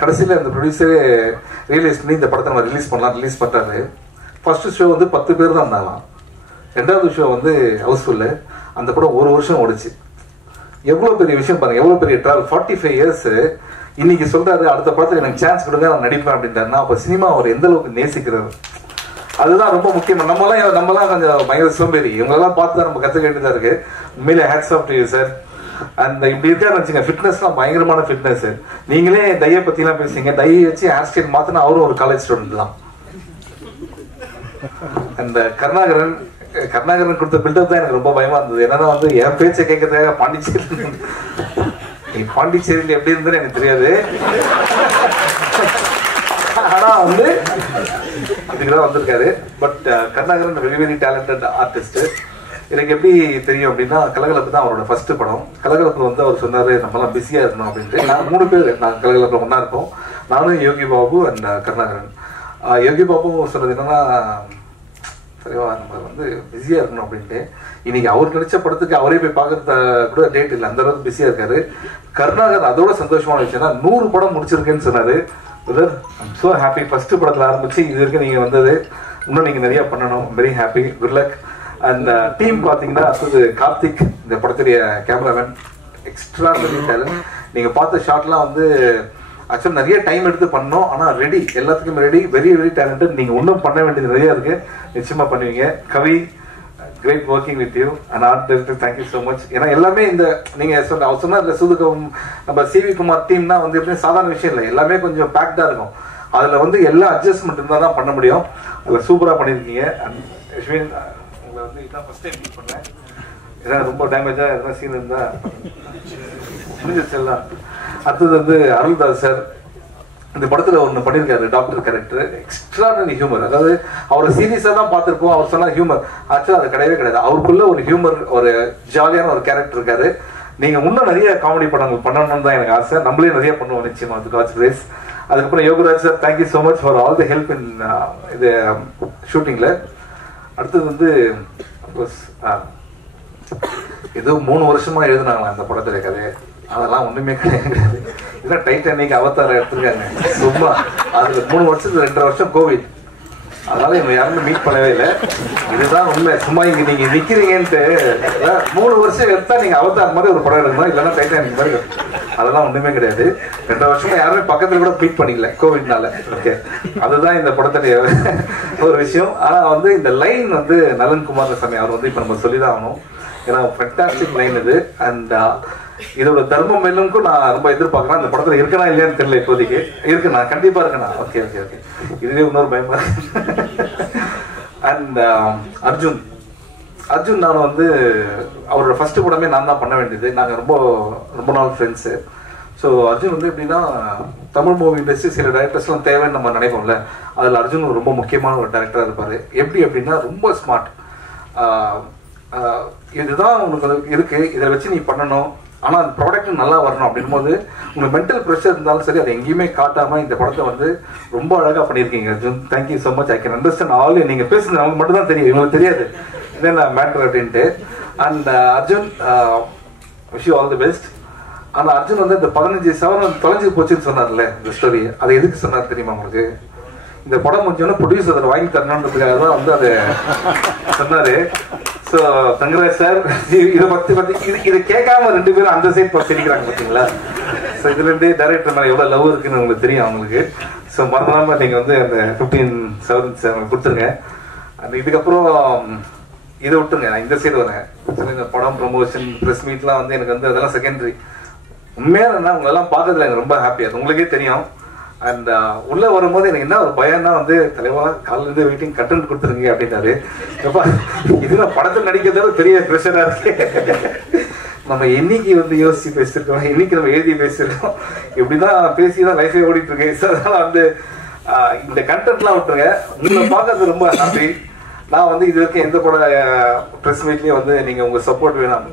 கடைசியில் அந்த ப்ரொடியூசரே ரியலைஸ் பண்ணி இந்த படத்தை நம்ம ரிலீஸ் பண்ணலாம், ரிலீஸ் பண்ணுறாரு. ஃபர்ஸ்ட் ஷோ வந்து 10 பேர் தான் இருந்தாங்களாம். 2வது ஷோ வந்து ஹவுஸ்ஃபுல்லு. அந்த படம் 1 வருஷம் ஓடிச்சு. எவ்வளோ பெரிய விஷயம் பாருங்க, எவ்வளோ பெரிய ட்ராவல். 45 இயர்ஸ். இன்னைக்கு சொல்றாரு அடுத்த படத்துல எனக்கு சான்ஸ் கொடுங்க, நான் நடிப்பேன் அப்படின்றாருன்னா, அப்போ சினிமா அவர் எந்த அளவுக்கு நேசிக்கிறாரு, அதுதான் ரொம்ப முக்கியம். நம்மலாம் கொஞ்சம் பயங்கர சோம்பேறி, இவங்களெல்லாம் பார்த்து தான் நம்ம கற்றுக்க வேண்டியதா இருக்கு. உண்மையிலே hats off to you sir. அந்த இப்படி இருக்காரு வச்சுங்க, ஃபிட்னஸ்லாம் பயங்கரமான ஃபிட்னஸ். நீங்களே டையை பற்றிலாம் பேசுறீங்க, டையை வச்சு ஹேர் ஸ்டைல் மாற்றினா அவரும் ஒரு காலேஜ் ஸ்டூடெண்ட் தான். அந்த கருணாகரன் கொடுத்த பில்டப் தான் எனக்கு ரொம்ப பயமா இருந்தது. என்னன்னா வந்து என் பேச்சை கேட்கறதுக்காக பாண்டிச்சேரியில் எப்படி இருந்ததுன்னு எனக்கு தெரியாது. ஆனா வந்து இதுக்குதான் வந்திருக்காரு. But Karunakaran very very talented artist. எனக்கு எப்படி தெரியும் அப்படின்னா, கலகலப்பு தான் அவரோட ஃபர்ஸ்ட் படம். கலகலப்புல வந்து அவர் சொன்னாரு நம்மலாம் பிஸியா இருக்கணும் அப்படின்ட்டு. நாங்கள் 3 பேர் நாங்கள் கலகலப்புல ஒன்னா இருப்போம், நானும் யோகி பாபு அண்ட் கருணாகரன். யோகி பாபு சொன்னது என்னன்னா, சரிவா நம்ம வந்து பிஸியா இருக்கணும் அப்படின்ட்டு. இன்னைக்கு அவர் நடிச்ச படத்துக்கு அவரே போய் பார்க்கறது கூட டேட் இல்லை, அந்த அளவுக்கு பிஸியா இருக்காரு. கருணாகரன் அதோட சந்தோஷமான விஷயம்னா 100 படம் முடிச்சிருக்கேன்னு சொன்னாரு. Brother I'm so happy. First படத்துல ஆரம்பிச்சு இது வரைக்கும் நீங்க வந்தது, இன்னும் நீங்க நிறைய பண்ணணும். Very happy, good luck. அந்த டீம் பாத்தீங்கன்னா, அடுத்தது கார்த்திக், இந்த படத்துடைய கேமராமேன், எக்ஸ்ட்ராடனரி டேலண்ட். நீங்க பார்த்த ஷாட்லாம் வந்து ஆக்சுவலாக நிறைய டைம் எடுத்து பண்ணோம், ஆனால் ரெடி, எல்லாத்துக்கும் ரெடி, வெரி வெரி டேலண்டட். நீங்கள் இன்னும் பண்ண வேண்டியது நிறைய இருக்கு, நிச்சயமா பண்ணுவீங்க. Kavi, great working with you and art director, thank you so much. ஏன்னா எல்லாமே இந்த நீங்கள் அவர் சொன்னார் இல்லை, சூதுகம் நம்ம சிவி குமார் டீம்னா வந்து எப்படியும் சாதாரண விஷயம் இல்லை, எல்லாமே கொஞ்சம் பேக்டாக இருக்கும். அதில் வந்து எல்லா அட்ஜஸ்ட்மெண்ட் இருந்தால் தான் பண்ண முடியும். அதில் சூப்பராக பண்ணியிருக்கீங்க. அண்ட் யஷ்வின், உங்களை வந்து இதுதான் ஃபர்ஸ்ட் டைம் மீட் பண்ணுறேன். ஏதாவது ரொம்ப டேமேஜாக எதனா சீன் இருந்தால் முடிஞ்சிச்சு எல்லாம். அடுத்தது வந்து அருள்தாஸ் சார், இந்த படத்துல ஒன்று பண்ணியிருக்காரு, டாக்டர் கேரக்டர், எக்ஸ்ட்ராடனரி ஹியூமர். அதாவது அவரை சீரியஸாக தான் பார்த்துருப்போம், அவர் சொன்ன ஹியூமர் ஆக்சுவலாக அது கிடையவே கிடையாது. அவருக்குள்ள ஒரு ஹியூமர், ஒரு ஜாலியான ஒரு கேரக்டர் இருக்காரு. நீங்க இன்னும் நிறைய காமெடி படங்கள் பண்ணணும்னு தான் எனக்கு ஆசை. நம்மளே நிறைய பண்ணுவோம் நிச்சயமா, அது காட்ஸ் கிரேஸ். அதுக்கப்புறம் Yogaraj sir, thank you so much for all the help in இது ஷூட்டிங்ல. அடுத்தது வந்து அப்கோர்ஸ் ஏதோ 3 வருஷமா எழுதுனாங்களா அந்த படத்துல கதை. அதெல்லாம் ஒன்றுமே கிடையாது. இதெல்லாம் டைட்டானிக் அவதாரம் எடுத்துருக்காங்க சும்மா. அதில் 3 வருஷத்துக்கு 2.5 வருஷம் கோவிட், அதனால இவங்க யாருமே மீட் பண்ணவே இல்லை. இதுதான் உண்மை. சும்மா இங்கே நீங்கள் நிற்கிறீங்கன்ட்டு 3 வருஷம் எடுத்தா நீங்கள் அவதார் மாதிரி ஒரு படம் எடுக்கணும், இல்லைன்னா டைட்டானிக் மாதிரி. அதெல்லாம் ஒன்றுமே கிடையாது. 2 வருஷமா யாருமே பக்கத்தில் கூட மீட் பண்ணிக்கல கோவிட்னால. ஓகே, அதுதான் இந்த படத்துடைய ஒரு விஷயம். ஆனால் வந்து இந்த லைன் வந்து நலன் குமாரசாமி அவர் வந்து இப்போ நம்ம சொல்லிதான் ஆகணும். ஏன்னா ஃபென்டாஸ்டிக் லைன் இது. அண்ட் இதோட தர்மம் வெல்லும்க்கும் நான் ரொம்ப எதிர்பார்க்குறேன். அந்த படத்தில் இருக்கனா இல்லையான்னு தெரியல இப்போதைக்கு. இருக்கு, நான் கண்டிப்பாக இருக்கேண்ணா. ஓகே ஓகே ஓகே, இதுவே இன்னொரு பயமா. அண்ட் அர்ஜுன் நான் வந்து அவரோட ஃபர்ஸ்ட் படமே நான் தான் பண்ண வேண்டியது. நாங்கள் ரொம்ப நாள் ஃப்ரெண்ட்ஸு. ஸோ அர்ஜுன் வந்து எப்படின்னா தமிழ் மூவி இண்டஸ்ட்ரி சில டைரக்டர்ஸ்லாம் தேவைன்னு நம்ம நினைப்போம்ல, அதில் அர்ஜுன் ரொம்ப முக்கியமான ஒரு டைரக்டராக இருப்பார். எப்படி அப்படின்னா ரொம்ப ஸ்மார்ட். இதுதான் உனக்கு இருக்கு, இதை வச்சு நீ பண்ணணும், ஆனால் அந்த ப்ராடக்ட் நல்லா வரணும் அப்படின் போது உங்களுக்கு மென்டல் ப்ரெஷர் இருந்தாலும் சரி அதை எங்கேயுமே காட்டாமல் இந்த படத்தை வந்து ரொம்ப அழகாக பண்ணியிருக்கீங்க Arjun. Thank you so much. I can understand all. நீங்கள் பேசுறது அவங்க மட்டும் தான் தெரியும், இவங்களுக்கு தெரியாது என்ன மேட்ரு அப்படின்ட்டு. And Arjun, wish you all the best. ஆனால் அர்ஜுன் வந்து இந்த 15 சவரம் தொலைஞ்சு போச்சுன்னு சொன்னார்ல, இந்த ஸ்டோரி அதை எதுக்கு சொன்னார் தெரியுமா உங்களுக்கு? இந்த படம் முடிஞ்சோன்னா ப்ரொடியூசர் அதை வாங்கி தரணுன்றதுக்காக தான் வந்து அதை சொன்னார். ஸோ தங்கராஜ் சார் இதை பற்றி இதை கேட்காம 2 பேரும் அந்த சைட் பார்த்துக்கிறாங்க பார்த்தீங்களா? ஸோ இதுலேருந்தே டைரக்டர் மேலே எவ்வளோ லவ் இருக்குன்னு உங்களுக்கு தெரியும் அவங்களுக்கு. ஸோ மறந்துடாமல் நீங்கள் வந்து அந்த 15,000 அவங்களுக்கு கொடுத்துருங்க. அந்த இதுக்கப்புறம் இதை விட்டுருங்க, நான் இந்த சைடு வரேன். இந்த படம் ப்ரொமோஷன் ப்ரெஸ் மீட்லாம் வந்து எனக்கு வந்து அதெல்லாம் செகண்டரி. உண்மையாக என்ன உங்களெல்லாம் பார்க்கறதுல எனக்கு ரொம்ப ஹாப்பி, அது உங்களுக்கே தெரியும். அண்ட் உள்ள வரும்போது எனக்கு என்ன ஒரு பயம்னா வந்து தலைவா காலிலேருந்து வெயிட்டிங் கட்டணம் கொடுத்துருங்க அப்படின்னாரு. எப்பா இது நான் படத்தில் நடிக்கிறதால பெரிய ப்ரெஷராக இருக்கு. நம்ம என்னைக்கு வந்து யோசிச்சு பேசிருக்கோம், என்னைக்கு நம்ம எழுதி பேசிருக்கோம், இப்படிதான் பேசிதான் லைஃபே ஓடிட்டு இருக்கு. ஸோ அதனால வந்து இந்த கண்டென்ட்லாம் விட்டுருங்க. உங்களை பார்க்கறது ரொம்ப ஹாப்பி. நான் வந்து இது வரைக்கும் எந்த பட ப்ரெஸ் மீட்லேயும் வந்து நீங்கள் உங்கள் சப்போர்ட் வேணாம்,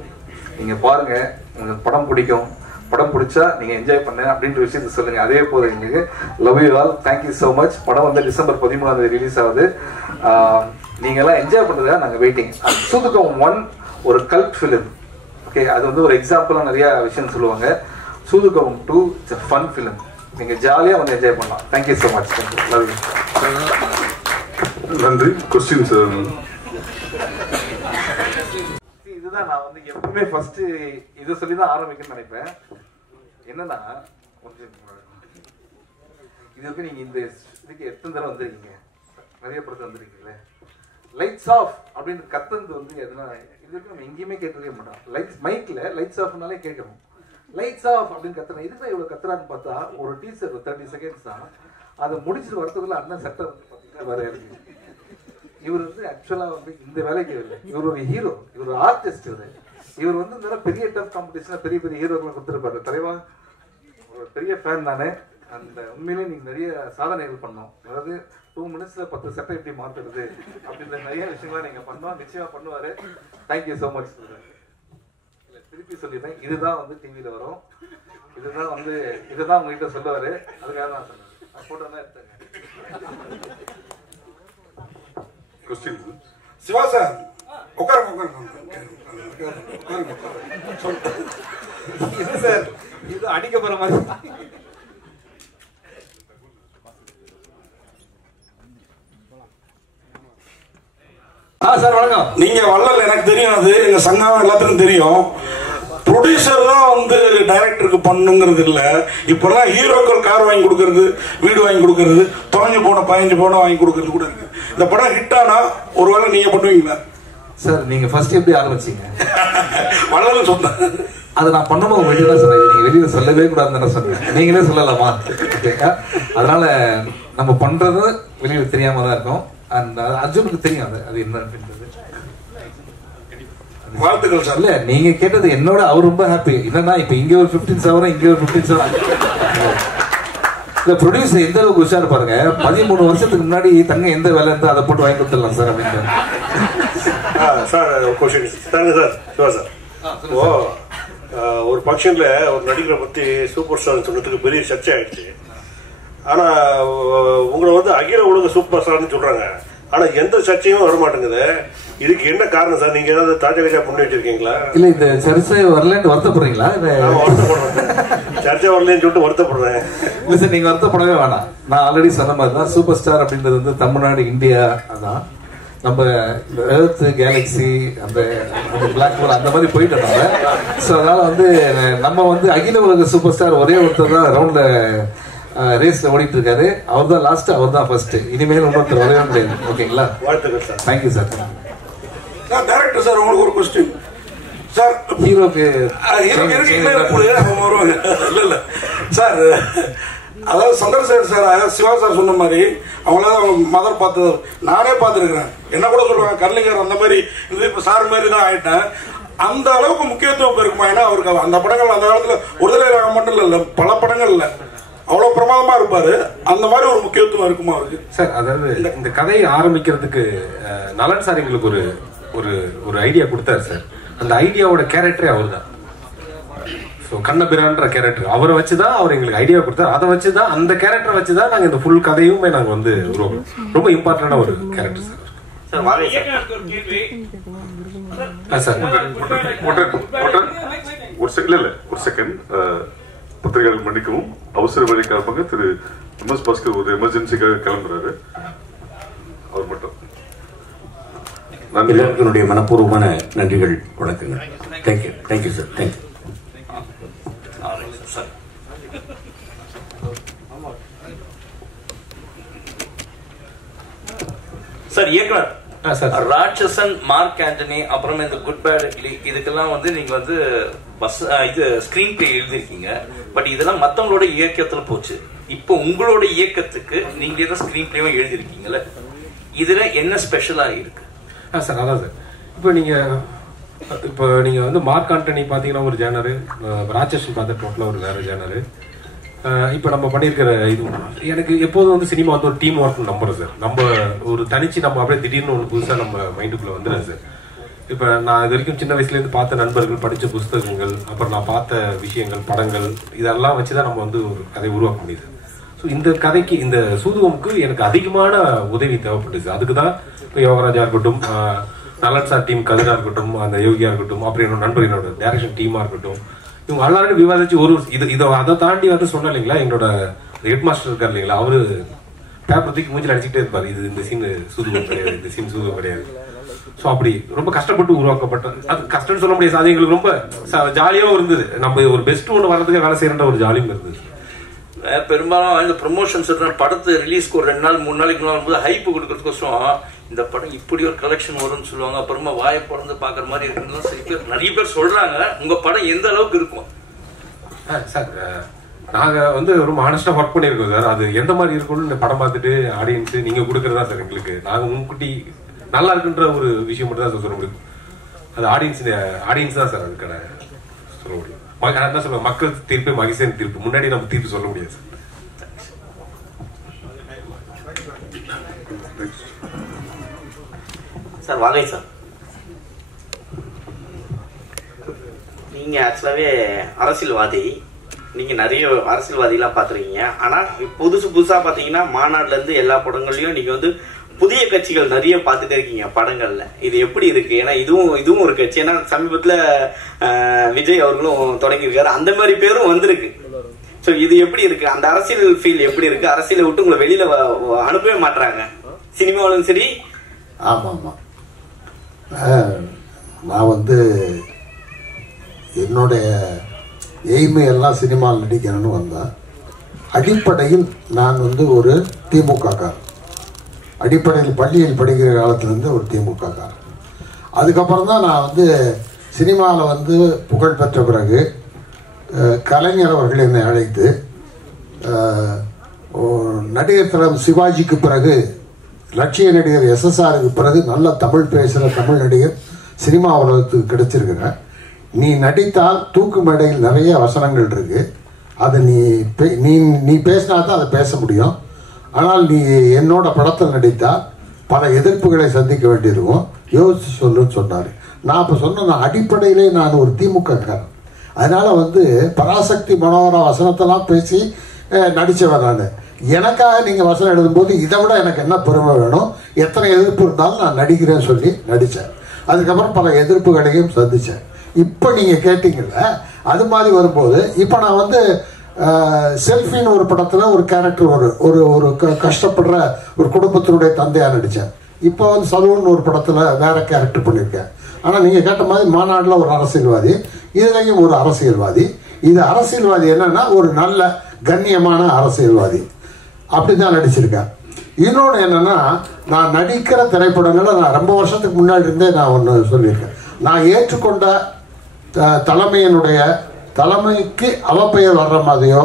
நீங்கள் பாருங்க, உங்களுக்கு படம் பிடிக்கும், படம் பிடிச்சா நீங்க என்ஜாய் பண்ண அப்படின்ற விஷயத்தை சொல்லுங்க. அதே போதும் எங்களுக்கு. Love you all. Thank you so much. படம் வந்து டிசம்பர் 13 ரிலீஸ் ஆகுது. நீங்க எல்லாம் என்ஜாய் பண்றதா நாங்க வெயிட்டிங். சூதுகம் 1 ஒரு கல்ட் ஃபிலிம். ஓகே, அது வந்து ஒரு எக்ஸாம்பிளா நிறைய விஷயம் சொல்லுவாங்க. சூதுகம் 2 இட்ஸ் a ஃபன் ஃபிலிம். நீங்க ஜாலியா வந்து என்ஜாய் பண்ணலாம். Thank you so much. Love you. நன்றி. Question sir. இதுதான் நான் வந்து எப்பவுமே ஃபர்ஸ்ட் இதை சொல்லி தான் ஆரம்பிக்கணும்னு நினைப்பேன். என்னன்னா கொஞ்சம் இதுக்கு நீங்க இந்த இதுக்கு எத்தனை தடவை வந்திருக்கீங்க? நிறைய படத்தை வந்திருக்கீங்களே. லைட்ஸ் ஆஃப் அப்படின்னு கத்துறது வந்து எதுனா இதுக்கு நம்ம எங்கேயுமே கேட்டதே மாட்டோம். லைட்ஸ் மைக்ல லைட்ஸ் ஆஃப்னாலே கேட்கணும். லைட்ஸ் ஆஃப் அப்படின்னு கத்துறேன். இதுதான் இவ்வளவு கத்துறான்னு பார்த்தா ஒரு டீசர் 30 செகண்ட்ஸ் தான். அதை முடிச்சுட்டு வரதுக்குள்ள அண்ணன் சட்டை வந்து பார்த்தீங்கன்னா வேற இருக்கு. இவர் வந்து ஆக்சுவலா வந்து இந்த வேலைக்கு இல்லை, இவர் ஒரு ஹீரோ, இவர் ஒரு ஆர்டிஸ்ட். இவர் வந்து இந்த பெரிய டஃப் காம்படிஷன் பெரிய பெரிய ஹீரோக்களை கொடுத்துருப்பாரு. தலைவா ஒரு பெரிய ஃபேன் தானே. அந்த உண்மையிலே நீங்க நிறைய சாதனைகள் பண்ணோம். அதாவது 2 மினிட்ஸ்ல 10 சட்டை எப்படி மாத்துறது அப்படின்ற நிறைய விஷயங்களா நீங்க பண்ணோம். நிச்சயமா பண்ணுவாரு. Thank you so much. திருப்பி சொல்லிடுறேன், இதுதான் வந்து டிவியில வரும், இதுதான் உங்ககிட்ட சொல்லுவாரு. அதுக்காக நான் சொன்னேன். போட்டோ தான் எடுத்தேங்க. சிவா சார் உட்காருங்க. சார் இது அடிக்க போற மாதிரி. சார் வணக்கம். நீங்க வள்ளல் எனக்கு தெரியும், அது எங்க சங்கம் எல்லாத்துக்கும் தெரியும். ப்ரொடியூசர் தான் வந்து டைரக்டருக்கு பண்ணுங்கிறது இல்ல. இப்பெல்லாம் ஹீரோக்கள் கார் வாங்கி கொடுக்கறது, வீடு வாங்கி கொடுக்கறது, தொலைஞ்சு போன 15 பவுன் வாங்கி கொடுக்கறது கூட இருக்கு. இந்த படம் ஹிட் ஆனா ஒருவேளை நீங்க பண்ணுவீங்களா சார்? நீங்க ஃபர்ஸ்ட் எப்படி ஆரம்பிச்சீங்க? வள்ளல் சொன்னேன். அதை நான் பண்ணும்போது உங்க வெளியில சொன்னேன், நீங்க வெளியில சொல்லவே கூடாதுன்னு சொன்னேன். நீங்களே சொல்லலாமா? அதனால நம்ம பண்றது வெளியில தெரியாம தான் இருக்கும். அண்ட் அர்ஜுனுக்கு தெரியும் அது என்ன அப்படின்றது. வாழ்த்துக்கள் சார். இல்ல நீங்க கேட்டது என்னோட அவர் ரொம்ப ஹாப்பி. என்னன்னா இப்ப இங்க ஒரு 15,000 இங்க ஒரு 15,000. இந்த ப்ரொடியூசர் எந்த அளவுக்கு உஷார் பாருங்க. 13 வருஷத்துக்கு முன்னாடி தங்க எந்த வேலை இருந்தா அதை போட்டு வாங்கி கொடுத்துடலாம் சார் அப்படின்னு. சார் தாங்க சார். சிவா சார், ஓ ஒரு ஃபங்க்ஷன்ல ஒரு நடிகரை பத்தி சூப்பர் ஸ்டார் சொன்னதுக்கு பெரிய சர்ச்சை ஆயிடுச்சு. ஆனா உங்களை வந்து அகில உலக சூப்பர் ஸ்டார்னு சொல்றாங்க. ஆனால் எந்த சர்ச்சையும் வர மாட்டேங்குது. இதுக்கு என்ன காரணம் சார்? நீங்கள் ஏதாவது தாஜகஜா பண்ணி வச்சிருக்கீங்களா? இல்லை, இந்த சர்ச்சை வரலன்னு வருத்தப்படுறீங்களா? வருத்தப்படுறேன், சர்ச்சை வரலன்னு சொல்லிட்டு வருத்தப்படுறேன். இல்லை சார், நீங்கள் வருத்தப்படவே வேணாம். நான் ஆல்ரெடி சொன்ன மாதிரி தான் சூப்பர் ஸ்டார் அப்படின்றது வந்து தமிழ்நாடு, இந்தியா தான். நம்ம எர்த், கேலக்ஸி, அந்த பிளாக் ஹோல் அந்த மாதிரி போயிட்டோம் நம்ம. ஸோ அதனால வந்து நம்ம வந்து அகில உலக சூப்பர் ஸ்டார் ஒரே ஒருத்தர் தான் ரவுண்ட்ல ரேஸ்ல ஓடிட்டு இருக்காரு. அவர் தான் லாஸ்ட், அவர் தான் ஃபர்ஸ்ட். இனிமேல் இன்னொருத்தர் வரவே முடியாது. ஓகேங்களா? வாழ்த்துக்கள் sir. Thank you sir. Sir director sir, உங்களுக்கு ஒரு கொஸ்டின் சார். ஹீரோக்கு வருவாங்க. இல்ல இல்ல சார், அதாவது சந்திரசேகர் சார், சிவா சார் சொன்ன மாதிரி அவங்களால மதர் பார்த்தது நானே பார்த்துருக்கிறேன். என்ன கூட சொல்லுவாங்க கர்லிங்கர் அந்த மாதிரி, இது இப்போ சார் மாதிரி தான் ஆயிட்டேன். அந்த அளவுக்கு முக்கியத்துவம் இருக்குமா? ஏன்னா அவருக்கு அந்த படங்கள் அந்த காலத்துல ஒருதலை ராகம் மட்டும் இல்லை, பல படங்கள் இல்லை, அவ்வளவு பிரமாதமா இருப்பாரு. அந்த மாதிரி ஒரு முக்கியத்துவம் இருக்குமா அவருக்கு? சார், அதாவது இந்த கதையை ஆரம்பிக்கிறதுக்கு நலன் சார் எங்களுக்கு ஒரு ஒரு ஒரு ஐடியா கொடுத்தாரு சார். அந்த ஐடியாவோட கேரக்டரே அவர் தான். ஸோ கண்ணபிரான்ற கேரக்டர் அவரை வச்சுதான் அவர் எங்களுக்கு ஐடியா கொடுத்தாரு. அதை வச்சுதான், அந்த கேரக்டரை வச்சுதான் நாங்கள் இந்த ஃபுல் கதையுமே நாங்கள் வந்து ரொம்ப இம்பார்ட்டன்டான ஒரு கேரக்டர் சார். ஒரு செகண்ட் பத்திரிகையாளர் மன்னிக்கவும். அவசர வழி காரணமாக திரு MS பாஸ்கர் ஒரு எமர்ஜென்சிக்காக கிளம்புறாரு. அவர் மட்டும் எல்லாருக்கும் என்னுடைய மனப்பூர்வமான நன்றிகள், வணக்கங்கள். Thank you, thank you sir, thank you. Sir இயக்குனர் ராட்சசன், மார்க் ஆண்டனி, அப்புறம் இந்த குட் பேட் இட்லி, இதுக்கெல்லாம் வந்து நீங்க வந்து இது ஸ்கிரீன் பிளே எழுதிருக்கீங்க. பட் இதெல்லாம் மத்தவங்களோட இயக்கத்துல போச்சு. இப்போ உங்களோட இயக்கத்துக்கு நீங்க ஏதாவது ஸ்கிரீன் பிளேவும் எழுதிருக்கீங்கல்ல, இதுல என்ன ஸ்பெஷலா இருக்கு? சார் அதான் சார், இப்போ நீங்க வந்து மார்க் ஆண்டனி பாத்தீங்கன்னா ஒரு ஜேனரு, ராட்சசன் பார்த்தா டோட்டலா ஒரு வேற ஜேனரு. இப்போ நம்ம பண்ணியிருக்கிற இது எனக்கு எப்போதும் வந்து சினிமா வந்து ஒரு டீம் ஒர்க் நம்புறேன் சார். நம்ம ஒரு தனிச்சு நம்ம அப்படியே திடீர்னு ஒன்று புதுசாக நம்ம மைண்டுக்குள்ள வந்துடுறேன் சார். இப்போ நான் இது வரைக்கும் சின்ன வயசுலேருந்து பார்த்த நண்பர்கள், படித்த புஸ்தகங்கள், அப்புறம் நான் பார்த்த விஷயங்கள், படங்கள், இதெல்லாம் வச்சு தான் நம்ம வந்து ஒரு கதை உருவாக்க முடியுது. ஸோ இந்த கதைக்கு, இந்த சூதுவமுக்கு எனக்கு அதிகமான உதவி தேவைப்பட்டுச்சு. அதுக்கு தான் இப்போ யோகராஜா இருக்கட்டும், நலன் சார் டீம் கதிரா இருக்கட்டும், அந்த யோகியா இருக்கட்டும், அப்புறம் என்னோட நண்பர், என்னோட டைரக்ஷன் டீமாக இருக்கட்டும், இவங்க எல்லாரும் விவாதிச்சு ஒரு இதை அதை தாண்டி வந்து சொன்ன இல்லைங்களா, எங்களோட ஹெட் மாஸ்டர் இருக்கார் இல்லைங்களா, அவரு பேப்பர் தூக்கி மூஞ்சில் அடிச்சுட்டே இருப்பாரு, இது இந்த சீன் சூதுவம் கிடையாது, இந்த சீன் சூதுவம் கிடையாது. ஸோ அப்படி ரொம்ப கஷ்டப்பட்டு உருவாக்கப்பட்ட, அது கஷ்டம்னு சொல்ல முடியாது, அது எங்களுக்கு ரொம்ப ஜாலியாகவும் இருந்தது. நம்ம ஒரு பெஸ்ட் ஒன்று வரதுக்கு வேலை செய்யற ஒரு ஜாலியும் இருந்தது. பெரும்பாலும் இந்த ப்ரொமோஷன்ஸ் படத்து ரிலீஸ்க்கு ஒரு 2 நாள் 3 நாளைக்கு முன்னாடி ஹைப் கொடுக்கறதுக்கோசரம் இந்த படம் இப்படி ஒரு கலெக்ஷன் வரும்னு சொல்லுவாங்க, அப்புறமா வாயை பிறந்து பாக்குற மாதிரி இருக்குன்னு சில பேர், நிறைய பேர் சொல்றாங்க. உங்க படம் எந்த அளவுக்கு இருக்கும் சார்? நாங்க வந்து ரொம்ப ஹானஸ்டா ஒர்க் பண்ணிருக்கோம் சார். அது எந்த மாதிரி இருக்கும்னு படம் பார்த்துட்டு ஆடியன்ஸ் நீங்க கொடுக்கறதா சார் எங்களுக்கு. நாங்க முன்கூட்டி நல்லா இருக்குன்ற ஒரு விஷயம் மட்டும் தான் சார் சொல்ல முடியும். அது ஆடியன்ஸ் தான் சார் அதுக்கான சொல்ல முடியும். அதான் சொல்லுவாங்க, மக்கள் தீர்ப்பு மகிழ்ச்சியான தீர்ப்பு, முன்னாடி நம்ம தீர்ப்பு சொல்ல முடியாது சார். சார் வாகை சார், நீங்க ஆக்சுவலாவே அரசியல்வாதி, நீங்க நிறைய அரசியல்வாதிலாம் பார்த்துருக்கீங்க. ஆனா புதுசா பாத்தீங்கன்னா மாநாடுல இருந்து எல்லா படங்கள்லயும் நீங்க வந்து புதிய கட்சிகள் நிறைய பார்த்துட்டே இருக்கீங்க படங்கள்ல. இது எப்படி இருக்கு? ஏன்னா இதுவும் ஒரு கட்சி. ஏன்னா சமீபத்துல விஜய் அவர்களும் தொடங்கியிருக்காரு, அந்த மாதிரி பேரும் வந்திருக்கு. ஸோ இது எப்படி இருக்கு? அந்த அரசியல் ஃபீல் எப்படி இருக்கு? அரசியலை விட்டு உங்களை வெளியில அனுப்பவே மாட்டாங்க சினிமாவிலும் சரி. ஆமாம் ஆமாம், நான் வந்து என்னுடைய எய்மை எல்லாம் சினிமாவில் நடிக்கணும்னு வந்தேன். அடிப்படையில் நான் வந்து ஒரு திமுககாரன். அடிப்படையில் பள்ளியில் படிக்கிற காலத்திலேருந்து ஒரு திமுககாரன். அதுக்கப்புறம் தான் நான் வந்து சினிமாவில் வந்து புகழ் பெற்ற பிறகு கலைஞர் அவர்கள் என்னை அழைத்து நடிகர் திலகம் சிவாஜிக்கு பிறகு, லட்சிய நடிகர் SSRக்கு பிறகு நல்ல தமிழ் பேசுகிற தமிழ் நடிகர் சினிமா உலகத்துக்கு கிடைச்சிருக்கிறேன். நீ நடித்தால் தூக்கு மேடையில் நிறைய வசனங்கள் இருக்கு, அதை நீ பேசினா தான் அதை பேச முடியும். ஆனால் நீ என்னோட படத்தில் நடித்தால் பல எதிர்ப்புகளை சந்திக்க வேண்டியிருக்கும், யோசிச்சு சொல்லுன்னு சொன்னார். நான் அப்போ சொன்னேன், அடிப்படையிலே நான் ஒரு திமுககாரன். அதனால் வந்து பராசக்தி மனோகர வசனத்தெல்லாம் பேசி நடித்தவன் நான். எனக்காக நீங்கள் வசனம் எழுதும்போது இதை விட எனக்கு என்ன பெருமை வேணும், எத்தனை எதிர்ப்பு இருந்தாலும் நான் நடிக்கிறேன்னு சொல்லி நடித்தேன். அதுக்கப்புறம் பல எதிர்ப்புகளையும் சந்தித்தேன். இப்போ நீங்கள் கேட்டீங்கல்ல, அது மாதிரி வரும்போது இப்போ நான் வந்து செல்ஃபின்னு ஒரு படத்தில் ஒரு கேரக்டர் ஒரு ஒரு கஷ்டப்படுற ஒரு குடும்பத்தினுடைய தந்தையாக நடித்தேன். இப்போ வந்து சலூன் ஒரு படத்தில் வேறு கேரக்டர் பண்ணியிருக்கேன். ஆனால் நீங்கள் கேட்ட மாதிரி மாநாட்டில் ஒரு அரசியல்வாதி, இதுலேயும் ஒரு அரசியல்வாதி. இது அரசியல்வாதி என்னன்னா ஒரு நல்ல கண்ணியமான அரசியல்வாதி, அப்படி தான் நடிச்சிருக்கேன். இன்னொன்று என்னென்னா, நான் நடிக்கிற திரைப்படங்களை நான் ரொம்ப வருஷத்துக்கு முன்னாடி இருந்தே நான் ஒன்று சொல்லியிருக்கேன். நான் ஏற்றுக்கொண்ட தலைமைக்கு அவப்பெயர் வர்ற மாதிரியோ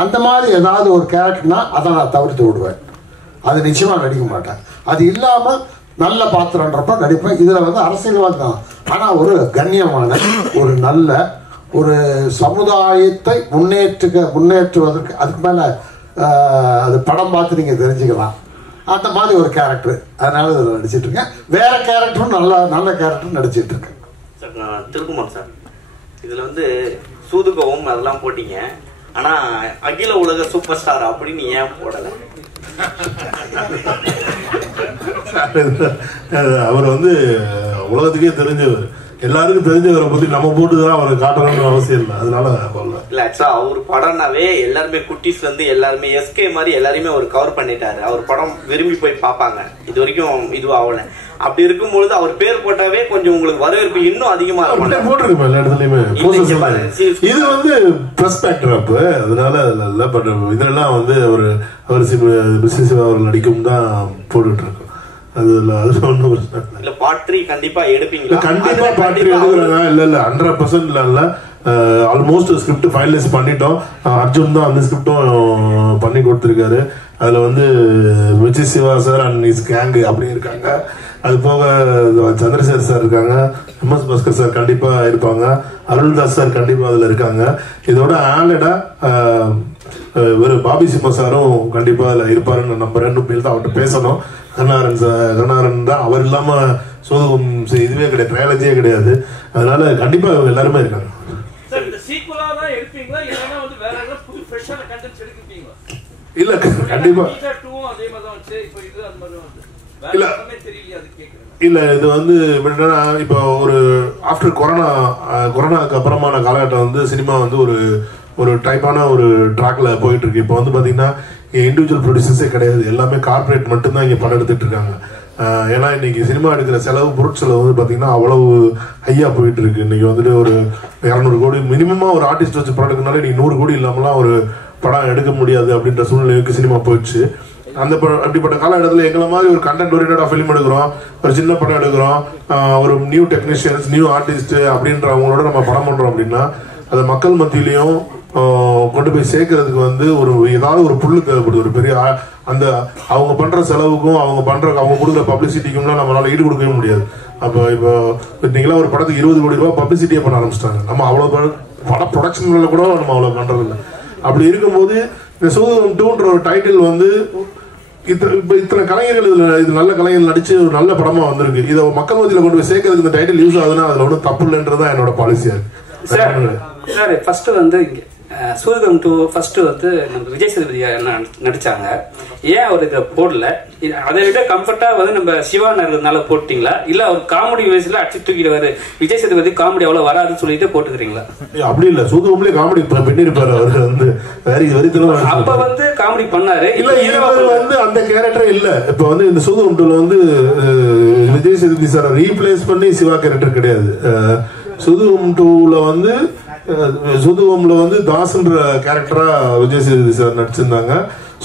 அந்த மாதிரி ஏதாவது ஒரு கேரக்டர்னா அதை நான் தவிர்த்து விடுவேன். அது நிச்சயமாக நடிக்க மாட்டேன். அது இல்லாமல் நல்ல பாத்திரன்றப்ப நடிப்பேன். இதில் வந்து அரசியல்வாதி தான், ஆனால் ஒரு கண்ணியமான ஒரு நல்ல ஒரு சமுதாயத்தை முன்னேற்றுவதற்கு அதுக்கு மேலே அது படம் பார்த்து நீங்கள் தெரிஞ்சுக்கலாம். அந்த மாதிரி ஒரு கேரக்டர், அதனால இதில் நடிச்சிட்டு இருக்கேன். வேற கேரக்டரும் நல்ல கேரக்டர் நடிச்சிட்டு இருக்கேன். சார் நான் திருக்குமார் சார், இதில் வந்து சூதுகவும் அதெல்லாம் போட்டீங்க, ஆனால் அகில உலக சூப்பர் ஸ்டார் அப்படின்னு ஏன் போடலை? அவர் வந்து உலகத்துக்கே தெரிஞ்சவர், எல்லாருக்கும் தெரிஞ்சவரை பத்தி நம்ம போட்டுதான் அவரை காட்டணும்னு அவசியம் இல்லை. அதனால இல்ல, ஆக்சுவலா அவர் படம்னாவே எல்லாருமே குட்டீஸ்ல இருந்து எல்லாருமே எஸ்கே மாதிரி எல்லாருமே அவர் கவர் பண்ணிட்டாரு. அவர் படம் விரும்பி போய் பார்ப்பாங்க. இது வரைக்கும் இதுவும் ஆகல. அப்படி இருக்கும்பொழுது அவர் பேர் போட்டாவே கொஞ்சம் உங்களுக்கு வரவேற்பு இன்னும் அதிகமா இருக்கும். போட்டிருக்கோம் எல்லா இடத்துலயுமே. இது வந்து பிரஸ்பெக்டர் அப், அதனால இல்ல. பட் இதெல்லாம் வந்து அவர் சிவா அவர் நடிக்கும் தான் போட்டுட்டு இருக்கோம். கண்டிப்பா எடுப்பீங்களா? கண்டிப்பா பாட்டு எடுக்கிறாங்க. இல்ல 100% இல்ல, ஆல்மோஸ்ட் ஸ்கிரிப்ட் ஃபைனலைஸ் பண்ணிட்டோம். அர்ஜுன் தான் அந்த ஸ்கிரிப்டும் பண்ணி கொடுத்துருக்காரு. அதுல வந்து Vijay Siva sir and his gang அப்படி இருக்காங்க. அது போக சந்திரசேகர் சார் இருக்காங்க, MS பாஸ்கர் சார் கண்டிப்பா இருப்பாங்க, அருள்தாஸ் சார் கண்டிப்பா அதுல இருக்காங்க. இதோட ஆலடா ஒரு பாபி சிம்மா சாரும் கண்டிப்பா அதுல இருப்பாருன்னு நம்புறேன். தான் அவர்கிட்ட பேசணும். கருணாரன் தான், அவர் இல்லாம சோதம் இதுவே கிடையாது, ட்ரையாலஜியே கிடையாது. அதனால கண்டிப்பா எல்லாருமே இருக்காங்க. இல்ல கண்டிப்பா இல்ல இல்ல இது வந்து எப்படின்னா, இப்போ ஒரு ஆஃப்டர் கொரோனாக்கு அப்புறமான காலகட்டம் வந்து சினிமா வந்து ஒரு டைப்பான ஒரு ட்ராக்ல போயிட்டு இருக்கு. இப்போ வந்து பாத்தீங்கன்னா இண்டிவிஜுவல் ப்ரொடியூசர்ஸே கிடையாது, எல்லாமே கார்பரேட் மட்டும்தான் இங்க படம் எடுத்துட்டு இருக்காங்க. ஏன்னா இன்னைக்கு சினிமா எடுக்கிற பொருட்செலவு வந்து பாத்தீங்கன்னா அவ்வளவு ஹையா போயிட்டு இருக்கு. இன்னைக்கு வந்துட்டு ஒரு 200 கோடி மினிமமா ஒரு ஆர்டிஸ்ட் வச்சு படம் எடுக்கனால இன்னைக்கு 100 கோடி இல்லாமலாம் ஒரு படம் எடுக்க முடியாது அப்படின்ற சூழ்நிலைக்கு சினிமா போயிடுச்சு. அப்படிப்பட்ட காலகட்டத்தில் எங்களை மாதிரி ஒரு கண்டென்ட் ஓரியன்டா ஃபிலிம் எடுக்கிறோம், ஒரு சின்ன படம் எடுக்கிறோம், ஒரு நியூ டெக்னீஷியன்ஸ் நியூ ஆர்டிஸ்ட் அப்படின்றவங்களோட நம்ம படம் பண்றோம் அப்படின்னா அதை மக்கள் மத்தியிலையும் கொண்டு போய் சேர்க்கறதுக்கு வந்து ஏதாவது ஒரு புல்லு தேவைப்படுது. ஒரு பெரிய அந்த அவங்க பண்ற செலவுக்கும் அவங்க கொடுக்குற பப்ளிசிட்டிக்கும்லாம் நம்மளால ஈடு கொடுக்கவே முடியாது. அப்போ இப்போ இன்னைக்கெல்லாம் ஒரு படத்துக்கு 20 கோடி ரூபாய் பப்ளிசிட்டியே பண்ண ஆரம்பிச்சிட்டாங்க. நம்ம அவ்வளவு பட ப்ரொடக்ஷன்ல கூட நம்ம அவ்வளவு பண்றது இல்லை. அப்படி இருக்கும்போது இந்த சூதகம் 2ன்ற ஒரு டைட்டில் வந்து இத்தனை கலைஞர்கள் இது நல்ல கலைஞர்கள் நடிச்சு ஒரு நல்ல படமா வந்திருக்கு. இதை மக்கள் மத்தியில கொண்டு போய் சேர்க்கறதுக்கு இந்த டைட்டில் யூஸ் ஆகுதுன்னா அதுல ஒன்றும் தப்பு இல்லைன்றதான் என்னோட பாலிசியா இருக்கு. சார் ஃபர்ஸ்ட் வந்து சூதகம் 2 ஃபர்ஸ்ட் வந்து நம்ம விஜய் சேதுபதி நடிச்சாங்க. ஏன் அவர் இதை போடல? அதை விட கம்ஃபர்ட்டா வந்து நம்ம சிவா நகர்னால போட்டீங்களா, இல்ல அவர் காமெடி வயசுல அடிச்சு தூக்கிடுவாரு, விஜய் சேதுபதி காமெடி அவ்வளவு வராதுன்னு சொல்லிட்டு போட்டுக்கிறீங்களா? அப்படி இல்ல, சூதகம்லயே காமெடி பண்ணிருப்பாரு அவரு வந்து அப்ப வந்து காமெடி பண்ணாரு. இல்ல இது வந்து அந்த கேரக்டர் இல்ல. இப்ப வந்து இந்த சூதகம் 2ல வந்து விஜய் சேதுபதி சார் ரீப்ளேஸ் பண்ணி சிவா கேரக்டர் கிடையாது. சூதகம் 2ல வந்து சூதுகம்ல வந்து தாஸ்ன்ற கேரக்டரா விஜய் சேதுபதி சார் நடிச்சிருந்தாங்க.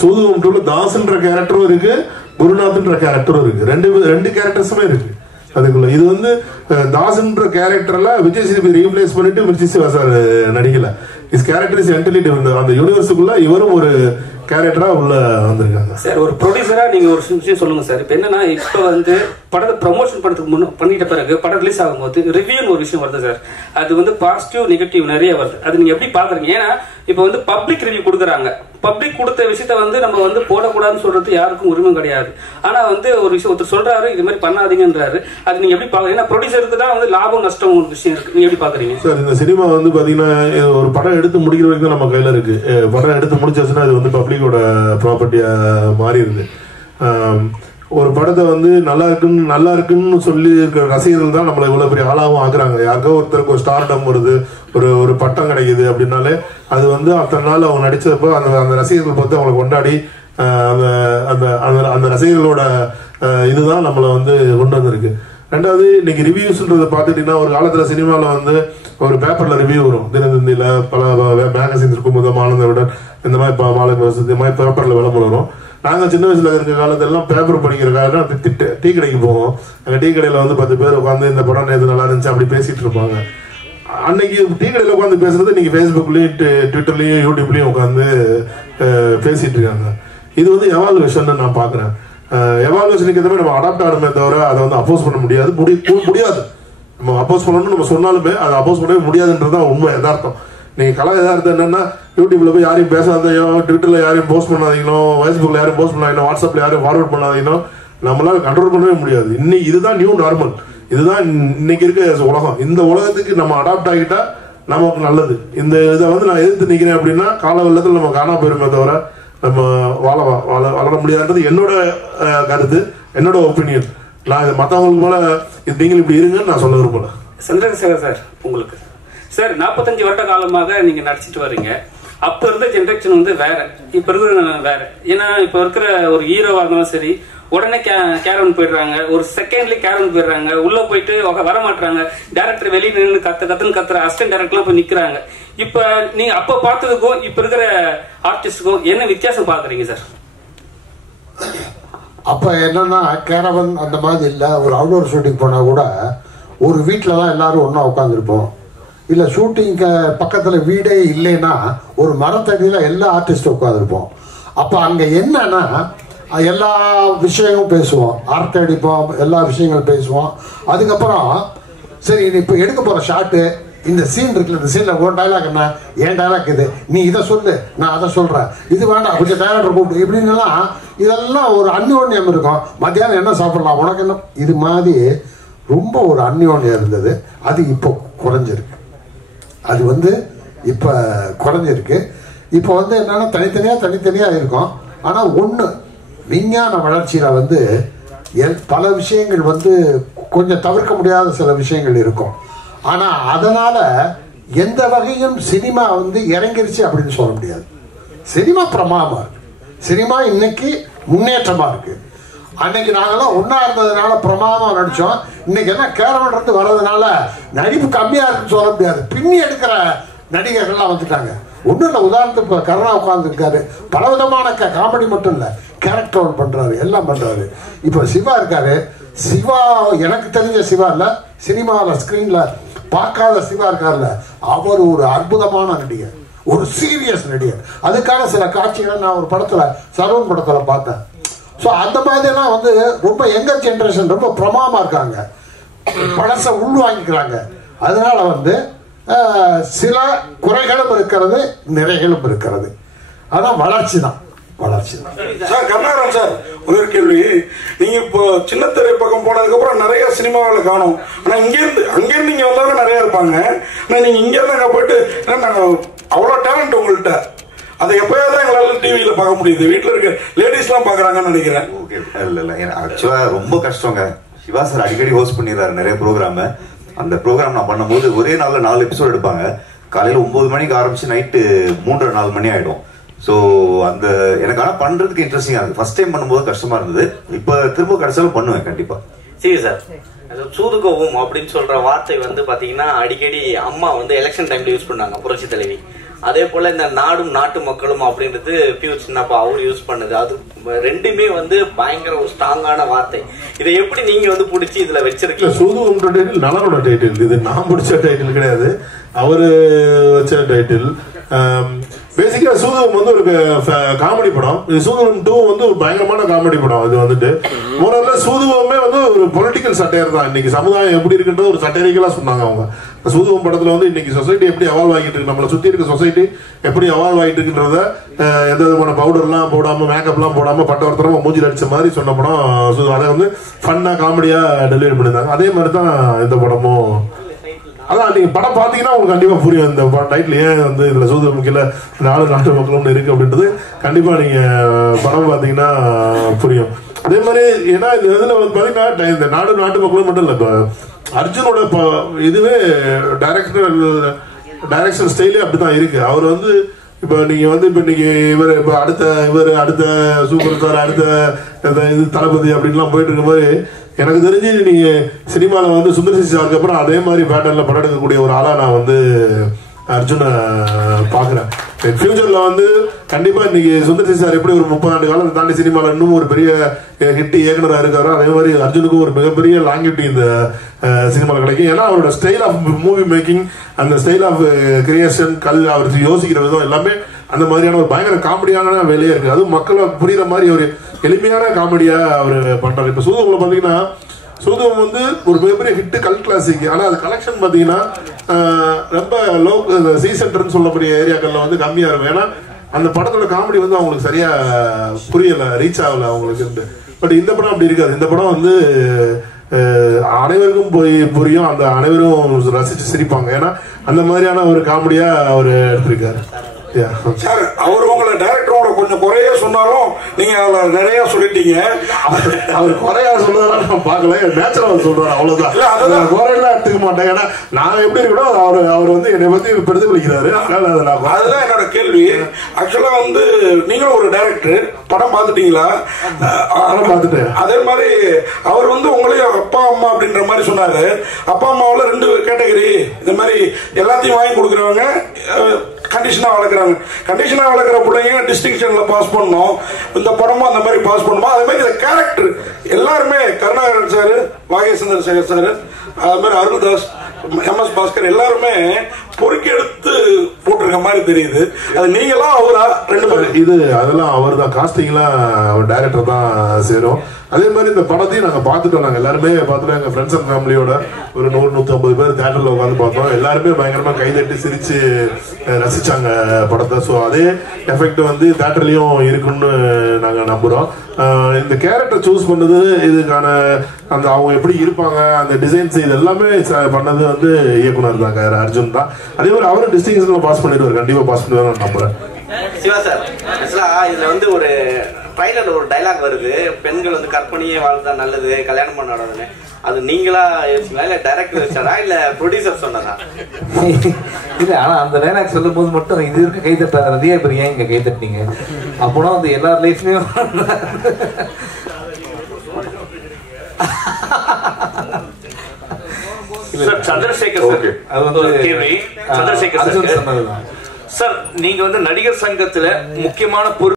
சூதுகம் 2ல தாஸ்ன்ற கேரக்டரும் இருக்கு, குருநாத்ன்ற கேரக்டரும் இருக்கு. ரெண்டு கேரக்டர்ஸுமே இருக்கு அதுக்குள்ள. இது வந்து தாஸ்ன்ற கேரக்டர்ல விஜய் சேதுபதி ரீப்ளேஸ் பண்ணிட்டு விஜய் சிவா சார் நடிக்கல. Is character is entirely different. அந்த யூனிவர்ஸுக்குள்ள இவரும் ஒரு கேரக்டரா உள்ள வந்திருக்காங்க. சார் ஒரு ப்ரொடியூசரா நீங்க ஒரு விஷயம் சொல்லுங்க சார். இப்ப என்னன்னா, இப்ப வந்து படத்தை ப்ரமோஷன் படத்துக்கு பண்ணிட்ட பிறகு படம் ரிலீஸ் ஆகும்போது ரிவ்யூன்னு ஒரு விஷயம் வருது சார். அது வந்து பாசிட்டிவ் நெகட்டிவ் நிறைய வருது. அது நீங்க எப்படி பாக்குறீங்க? ஏன்னா இப்போ வந்து பப்ளிக் ரிவ்யூ கொடுக்குறாங்க. பப்ளிக் கொடுத்த விஷயத்த வந்து நம்ம வந்து போடக்கூடாதுன்னு சொல்றது யாருக்கும் உரிமை கிடையாது. ஆனா வந்து ஒரு விஷயம் ஒருத்தர் சொல்றாரு இது மாதிரி பண்ணாதீங்கன்றாரு. அது நீங்க எப்படி பாக்குறீங்க? ஏன்னா ப்ரொடியூசருக்கு தான் வந்து லாபம் நஷ்டம் ஒரு விஷயம் இருக்கு. நீங்க எப்படி பாக்குறீங்க சார்? இந்த சினிமா வந்து பாத்தீங்கன்னா ஒரு படம் எடுத்து முடிக்கிற வரைக்கும் நம்ம கையில இருக்கு. படம் எடுத்து முடிச்சாச்சுன்னா அது வந்து பப்ளிக்கோட ப்ராப்பர்ட்டியா மாறிடுது. ஒரு படத்தை வந்து நல்லா இருக்குன்னு சொல்லி இருக்கிற ரசிகர்கள் தான் நம்மளை இவ்வளவு பெரிய ஆளாகவும் ஆக்குறாங்க. யாருக்கோ ஒருத்தருக்கு ஒரு ஸ்டார்டம் வருது, ஒரு பட்டம் கிடைக்குது அப்படின்னாலே அது வந்து அத்தனை நாள் அவங்க நடிச்சப்போ அந்த ரசிகர்கள் பார்த்து அவங்களை கொண்டாடி அந்த ரசிகர்களோட இதுதான் நம்மளை வந்து கொண்டு வந்திருக்கு. ரெண்டாவது, இன்னைக்கு ரிவ்யூஸ்ன்றதை பார்த்துட்டீங்கன்னா ஒரு காலத்துல சினிமாவில் வந்து ஒரு பேப்பர்ல ரிவ்யூ வரும். தினத்தந்தியில பல மேகசின்ஸ் இருக்கும், முதல் ஆனந்தவுடன் இந்த மாதிரி மாலை இந்த மாதிரி பேப்பர்ல விளம்பரம் வரும். நாங்கள் சின்ன வயசுல இருக்க காலத்திலாம் பேப்பர் படிக்கிறக்காக டீ கடைக்கு போவோம். அங்கே டீ கடையில் வந்து 10 பேர் உட்காந்து இந்த படம் நேற்று நல்லா இருந்துச்சு அப்படி பேசிட்டு இருப்பாங்க. அன்னைக்கு டீ கடையில் உட்காந்து பேசுறது இன்னைக்கு ஃபேஸ்புக்லயும் ட்விட்டர்லயும் யூடியூப்லயும் உட்காந்து பேசிட்டு இருக்காங்க. இது வந்து எவால்வேஷன் நான் பாக்குறேன். எவால்வேஷனுக்கு எதுவுமே நம்ம அடாப்ட் ஆகணுமே தவிர அதை வந்து அப்போஸ் பண்ண முடியாது. நம்ம அப்போஸ் பண்ணணும்னு நம்ம சொன்னாலுமே அதை அப்போஸ் பண்ணவே முடியாதுன்றதுதான் உண்மை, யதார்த்தம். நீங்க கலா யதார்த்தம் என்னன்னா, யூடியூப்ல போய் யாரையும் பேசாதையோ, ட்விட்டர்ல யாரையும் போஸ்ட் பண்ணாதீங்களோ, ஃபேஸ்புக்ல யாரையும் போஸ்ட் பண்ணாதீங்களோ, வாட்ஸ்அப்ல யாரையும் ஃபார்வர்ட் பண்ணாதீங்களோ, நம்மளால கண்ட்ரோல் பண்ணவே முடியாது. இன்னைக்கு இதுதான் நியூ நார்மல், இதுதான் இன்னைக்கு இருக்க உலகம். இந்த உலகத்துக்கு நம்ம அடாப்ட் ஆகிட்டா நமக்கு நல்லது. இந்த இதை வந்து நான் எதிர்த்து நிற்கிறேன் அப்படின்னா கால வெள்ளத்தில் நம்ம காணா போயிருமே தவிர நம்ம வளர முடியாதுன்றது என்னோட கருத்து, என்னோட ஒப்பீனியன். நான் இது மற்றவங்களுக்கு போல நீங்கள் இப்படி இருங்கன்னு நான் சொல்ல விரும்பல. சந்திரசேகர் சார், உங்களுக்கு சார் 45 வருட காலமாக நீங்க நடிச்சிட்டு வர்றீங்க. அப்ப இருந்த ஜென்ரேஷன் வந்து வேற, இப்ப இருக்கிற வேற. ஏன்னா இப்ப இருக்கிற ஒரு ஹீரோவா இருந்தாலும் சரி, உடனே கேரவன் போயிடுறாங்க, ஒரு செகண்ட்ல கேரவன் போயிடுறாங்க, உள்ள போயிட்டு வர மாட்டாங்க. டைரக்டர் வெளியே நின்று கத்துற அசிஸ்டன்ட் டைரக்டர்லாம் போய் நிக்கிறாங்க. இப்ப நீங்க அப்ப பார்த்ததுக்கும் இப்ப இருக்கிற ஆர்டிஸ்டுக்கும் என்ன வித்தியாசம் பாக்குறீங்க சார்? அப்ப என்னன்னா கேரவன் அந்த மாதிரி இல்லை. ஒரு அவுடோர் ஷூட்டிங் போனா கூட ஒரு வீட்டில தான் எல்லாரும் ஒன்றா உட்காந்துருப்போம். இல்லை ஷூட்டிங்க்கு பக்கத்தில் வீடே இல்லைன்னா ஒரு மரத்தடியில் எல்லா ஆர்டிஸ்டும் உட்காந்துருப்போம். அப்போ அங்கே என்னன்னா எல்லா விஷயங்களும் பேசுவோம், அரட்டை அடிப்போம், எல்லா விஷயங்களும் பேசுவோம். அதுக்கப்புறம் சரி இப்போ எடுக்க போகிற ஷாட்டு, இந்த சீன் இருக்குல்ல, இந்த சீனில் உன் டைலாக் என்ன, என் டைலாக் இது, நீ இதை சொல்லு, நான் அதை சொல்கிறேன், இது வேண்டாம் கொஞ்சம் டைரக்டர் கூப்பிட்டு இப்படின்னுலாம் இதெல்லாம் ஒரு அந்யோன்யம் இருக்கும். மத்தியானம் என்ன சாப்பிடலாம், உனக்கு என்ன, இது மாதிரி ரொம்ப ஒரு அந்யோன்யம் இருந்தது. அது இப்போ குறைஞ்சிருக்கு. அது வந்து இப்போ குறைஞ்சிருக்கு. இப்போ வந்து என்னன்னா தனித்தனியாக இருக்கும். ஆனால் ஒன்று, விஞ்ஞான வளர்ச்சியில் வந்து பல விஷயங்கள் வந்து கொஞ்சம் தவிர்க்க முடியாத சில விஷயங்கள் இருக்கும். ஆனால் அதனால் எந்த வகையும் சினிமா வந்து இறங்கிருச்சு அப்படின்னு சொல்ல முடியாது. சினிமா பிரமாதமாக இருக்கு. சினிமா இன்னைக்கு முன்னேற்றமாக இருக்கு. அன்னைக்கு நாங்கெல்லாம் ஒன்றா இருந்ததுனால பிரமாதமாக நடித்தோம். இன்னைக்கு என்ன கேரவன் இருந்து வர்றதுனால நடிப்பு கம்மியாக இருக்குன்னு சொல்ல முடியாது. பின்னி எடுக்கிற நடிகர்கள்லாம் வந்துட்டாங்க. ஒன்றும் இல்லை, உதாரணத்துக்கு இப்போ கருணா உட்காந்துருக்காரு, பலவிதமான காமெடி மட்டும் இல்லை, கேரக்டர் ரோல் பண்ணுறாரு, எல்லாம் பண்ணுறாரு. இப்போ சிவா இருக்காரு. சிவா எனக்கு தெரிஞ்ச சிவா இல்லை, சினிமாவில் ஸ்க்ரீனில் பார்க்காத சிவா இருக்கார்ல, அவர் ஒரு அற்புதமான நடிகர், ஒரு சீரியஸ் நடிகர். அதுக்கான சில காட்சிகளை நான் ஒரு படத்தில், சரவண் படத்தில் பார்த்தேன். ஸோ அந்த மாதிரிலாம் வந்து ரொம்ப யங்கர் ஜென்ரேஷன் ரொம்ப பிரமாதமாக இருக்காங்க, பழசை உள்வாங்கிக்கிறாங்க. அதனால வந்து சில குறைகளும் இருக்கிறது, நிறைகளும் இருக்கிறது. ஆனால் வளர்ச்சி தான். சார் கருணாகரன் சார், ஒரு கேள்வி. நீங்க இப்போ சின்ன திரை பக்கம் போனதுக்கு அப்புறம் நிறைய சினிமாவில் காணும். ஆனா அங்கிருந்து இங்க வந்தவங்க நிறைய இருப்பாங்க. ஆனா நீங்க இங்க இருந்து அங்க போயிட்டு அவ்வளவு டேலண்ட் உங்கள்கிட்ட, அதை எப்பயாவது எங்களால டிவியில பார்க்க முடியுது. வீட்டுல இருக்க லேடிஸ் எல்லாம் பாக்குறாங்கன்னு நினைக்கிறேன். இல்ல ஆக்சுவலா ரொம்ப கஷ்டங்க. சிவா சார் அடிக்கடி ஹோஸ்ட் பண்ணிடுறாரு நிறைய ப்ரோக்ராம். அந்த ப்ரோக்ராம் நான் பண்ணும்போது ஒரே நாள்ல 4 எபிசோட் எடுப்பாங்க. காலையில 9 மணிக்கு ஆரம்பிச்சு நைட்டு 3-4 மணி ஆயிடும். ஸோ அந்த எனக்கு ஆனால் பண்றதுக்கு இன்ட்ரெஸ்டிங்கா இருக்கு. ஃபர்ஸ்ட் டைம் பண்ணும்போது கஷ்டமா இருந்தது. இப்போ திரும்ப கிடைச்சாலும் பண்ணுவேன் கண்டிப்பா. சரி சார், சூதுகவும் அப்படின்னு சொல்ற வார்த்தை வந்து பாத்தீங்கன்னா அடிக்கடி அம்மா வந்து எலெக்ஷன் டைம்ல யூஸ் பண்ணாங்க, புரட்சி தலைவி. அதே போல இந்த நாடும் நாட்டு மக்களும் அப்படின்றது பியூர் சின்னப்பா அவர் யூஸ் பண்ணது. அது ரெண்டுமே வந்து பயங்கர ஒரு ஸ்ட்ராங்கான வார்த்தை. இதை எப்படி நீங்க வந்து பிடிச்சி இதுல வச்சிருக்கீங்க? சூதுகம் டைட்டில் நலனோட டைட்டில், இது நான் பிடிச்ச டைட்டில் கிடையாது, அவரு வச்ச டைட்டில். பேசிக்கா சூதுகம் வந்து ஒரு காமெடி படம். சூதுகம் 2 வந்து ஒரு பயங்கரமான காமெடி படம். அது வந்துட்டு முதல்ல சூதுகமே வந்து ஒரு பொலிட்டிக்கல் சட்டையர் தான். இன்னைக்கு சமுதாயம் எப்படி இருக்குன்றது ஒரு சட்டையரிக்கலா சொன்னாங்க அவங்க. சூதுகம் படத்துல வந்து இன்னைக்கு சொசைட்டி எப்படி அவால்வ் ஆகிட்டு இருக்கு, நம்மளை சுத்தி இருக்க சொசைட்டி எப்படி அவால்வ் ஆகிட்டு இருக்குன்றத எந்த விதமான பவுடர்லாம் போடாம மேக்கப்லாம் போடாம பட்டவர்த்தரமா மூஞ்சில் அடிச்ச மாதிரி சொன்ன படம். அதை வந்து ஃபன்னா காமெடியா டெலிவரி பண்ணியிருந்தாங்க. அதே மாதிரி தான் இந்த படமும். அதான் நீங்க படம் பாத்தீங்கன்னா உங்களுக்கு கண்டிப்பா புரியும் இந்த டைட்டில் ஏன் வந்து இதுல சூதுகம் கீழே 4 நாட்டு மக்களும் இருக்கு அப்படின்றது கண்டிப்பா நீங்க படம் பாத்தீங்கன்னா புரியும். அதே மாதிரி ஏன்னா இதுல வந்து பாத்தீங்கன்னா இந்த நாட்டு மக்களும் மட்டும் இல்ல, இப்ப அர்ஜுனோட இதுவே டைரக்ஷன் ஸ்டைலே அப்படிதான் இருக்கு. அவர் வந்து இப்ப நீங்க வந்து இப்ப இன்னைக்கு இவர் அடுத்த சூப்பர் ஸ்டார் அடுத்த இது தளபதி அப்படின்லாம் போயிட்டு இருக்கும்போது எனக்கு தெரிஞ்சு நீங்க சினிமால வந்து சுந்தர் சி சாருக்கு அப்புறம் அதே மாதிரி பேட்டர்ல படம் எடுக்கக்கூடிய ஒரு ஆளா நான் வந்து அர்ஜுனை பாக்குறேன். ஃபியூச்சர்ல வந்து கண்டிப்பா இன்னைக்கு சுந்தர் சி சார் எப்படி ஒரு 30 ஆண்டு காலத்தை தாண்டி சினிமால இன்னும் ஒரு பெரிய ஹிட் இயக்குனரா இருக்காரோ அதே மாதிரி அர்ஜுனுக்கும் ஒரு மிகப்பெரிய லாங்கிவிட்டி இந்த சினிமாவில் கிடைக்கும். ஏன்னா அவரோட ஸ்டைல் ஆஃப் மூவி மேக்கிங், அந்த ஸ்டைல் ஆஃப் கிரியேஷன், அவர் யோசிக்கிற விதம் எல்லாமே அந்த மாதிரியான ஒரு பயங்கர காமெடியான வேலையா இருக்கு. அதுவும் மக்களை புரியுற மாதிரி ஒரு எளிமையான காமெடியா அவர் பண்றாரு. இப்ப சூதுகம்ல பாத்தீங்கன்னா சூதுகம் வந்து ஒரு மிகப்பெரிய ஹிட் கல் கிளாசிக். ஆனா அது கலெக்ஷன் பாத்தீங்கன்னா ரொம்ப லோ சி சென்டர்னு சொல்லக்கூடிய ஏரியாக்கள்ல வந்து கம்மியா இருக்கும். ஏன்னா அந்த படத்தோட காமெடி வந்து அவங்களுக்கு சரியா புரியல, ரீச் ஆகல அவங்களுக்கு. பட் இந்த படம் அப்படி இருக்காது. இந்த படம் வந்து அனைவருக்கும் போய் புரியும், அந்த அனைவரும் ரசிச்சு சிரிப்பாங்க. ஏன்னா அந்த மாதிரியான ஒரு காமெடியா அவர் எடுத்திருக்காரு. சார் அவர் உங்களை டைரக்டரோட கொஞ்சம் குறைய சொன்னாலும் நீங்க அதுல நிறைய சொல்லிட்டீங்க. அவர் குறையா சொல்றதா நான் பார்க்கல, நேச்சுரல் சொல்றாரு அவ்வளவுதான். அதான் குறையெல்லாம் எடுத்துக்க மாட்டேன். ஏன்னா நான் எப்படி இருக்கணும் அவர் வந்து என்னை பத்தி பிரதிபலிக்கிறாரு. அதுதான் என்னோட கேள்வி. ஆக்சுவலா வந்து நீங்களும் ஒரு டைரக்டர், படம் பார்த்துட்டீங்களா? பார்த்துட்டேன். அதே மாதிரி அவர் வந்து உங்களையும் அப்பா அம்மா அப்படின்ற மாதிரி சொன்னாரு. அப்பா அம்மாவில் 2 கேட்டகரி. இந்த மாதிரி எல்லாத்தையும் வாங்கி கொடுக்குறவங்க, கண்டிஷனா வளர்க்குறாங்க. கண்டிஷனா வளர்க்குற பிள்ளைங்க டிஸ்டிங்ஷன்ல பாஸ் பண்ணணும். இந்த படமும் அந்த மாதிரி பாஸ் பண்ணுமா? அதே மாதிரி இந்த கேரக்டர் எல்லாருமே கருணாகரன் சார், வாகேசந்தர் சேகர் சார், அது மாதிரி அருள்தாஸ், MS பாஸ்கர் எல்லாருமே பொறுக்கி எடுத்து போட்டிருக்க மாதிரி தெரியுது. அது நீங்களா அவரா? 2 பேரும் இது அதெல்லாம் அவர் தான், காஸ்டிங்லாம் அவர் டைரக்டர் தான் சேரும். அதே மாதிரி இந்த படத்தையும் நாங்கள் பார்த்துட்டோம். நாங்கள் எல்லாருமே பார்த்துட்டோம். எங்கள் ஃப்ரெண்ட்ஸ் அண்ட் ஃபேமிலியோட ஒரு 100-150 பேர் தியேட்டரில் உட்காந்து பார்த்தோம். எல்லாருமே பயங்கரமாக கைதட்டி சிரிச்சு ரசிச்சாங்க படத்தை. ஸோ அதே எஃபெக்ட் வந்து தியேட்டர்லையும் இருக்குன்னு நாங்கள் நம்புகிறோம். இந்த கேரக்டர் சூஸ் பண்ணது, இதுக்கான அந்த அவங்க எப்படி இருப்பாங்க, அந்த டிசைன்ஸ், இது எல்லாமே பண்ணது வந்து இயக்குனர் தான், அர்ஜுன் தான். அதே மாதிரி அவரும் டிஸ்டிங்ஷன்ல பாஸ் பண்ணிடுவார், கண்டிப்பாக பாஸ் பண்ணிடுவார் நம்புறேன். சிவா சார், ஆக்சுவலா இதுல வந்து ஒரு ட்ரைலர்ல ஒரு டைலாக் வருது, பெண்கள் வந்து கற்பனையே வாழ்ந்தா நல்லது, கல்யாணம் பண்ணணும்னு. அது நீங்களா யோசிச்சீங்களா, இல்ல டைரக்டர் வச்சாரா, இல்ல ப்ரொடியூசர் சொன்னதா? இல்ல, ஆனா அந்த டைலாக் சொல்லும் போது மட்டும் இது இருக்க கை தட்டாத நிறைய பேர் ஏன் இங்க கை தட்டினீங்க? அப்போனா வந்து எல்லார் லைஃப்லயும் சந்திரசேகர் சார், அது வந்து கேள்வி. சந்திரசேகர் சார், நீங்க வந்து நடிகர் சங்கத்துல முக்கியமான பொறுப்பு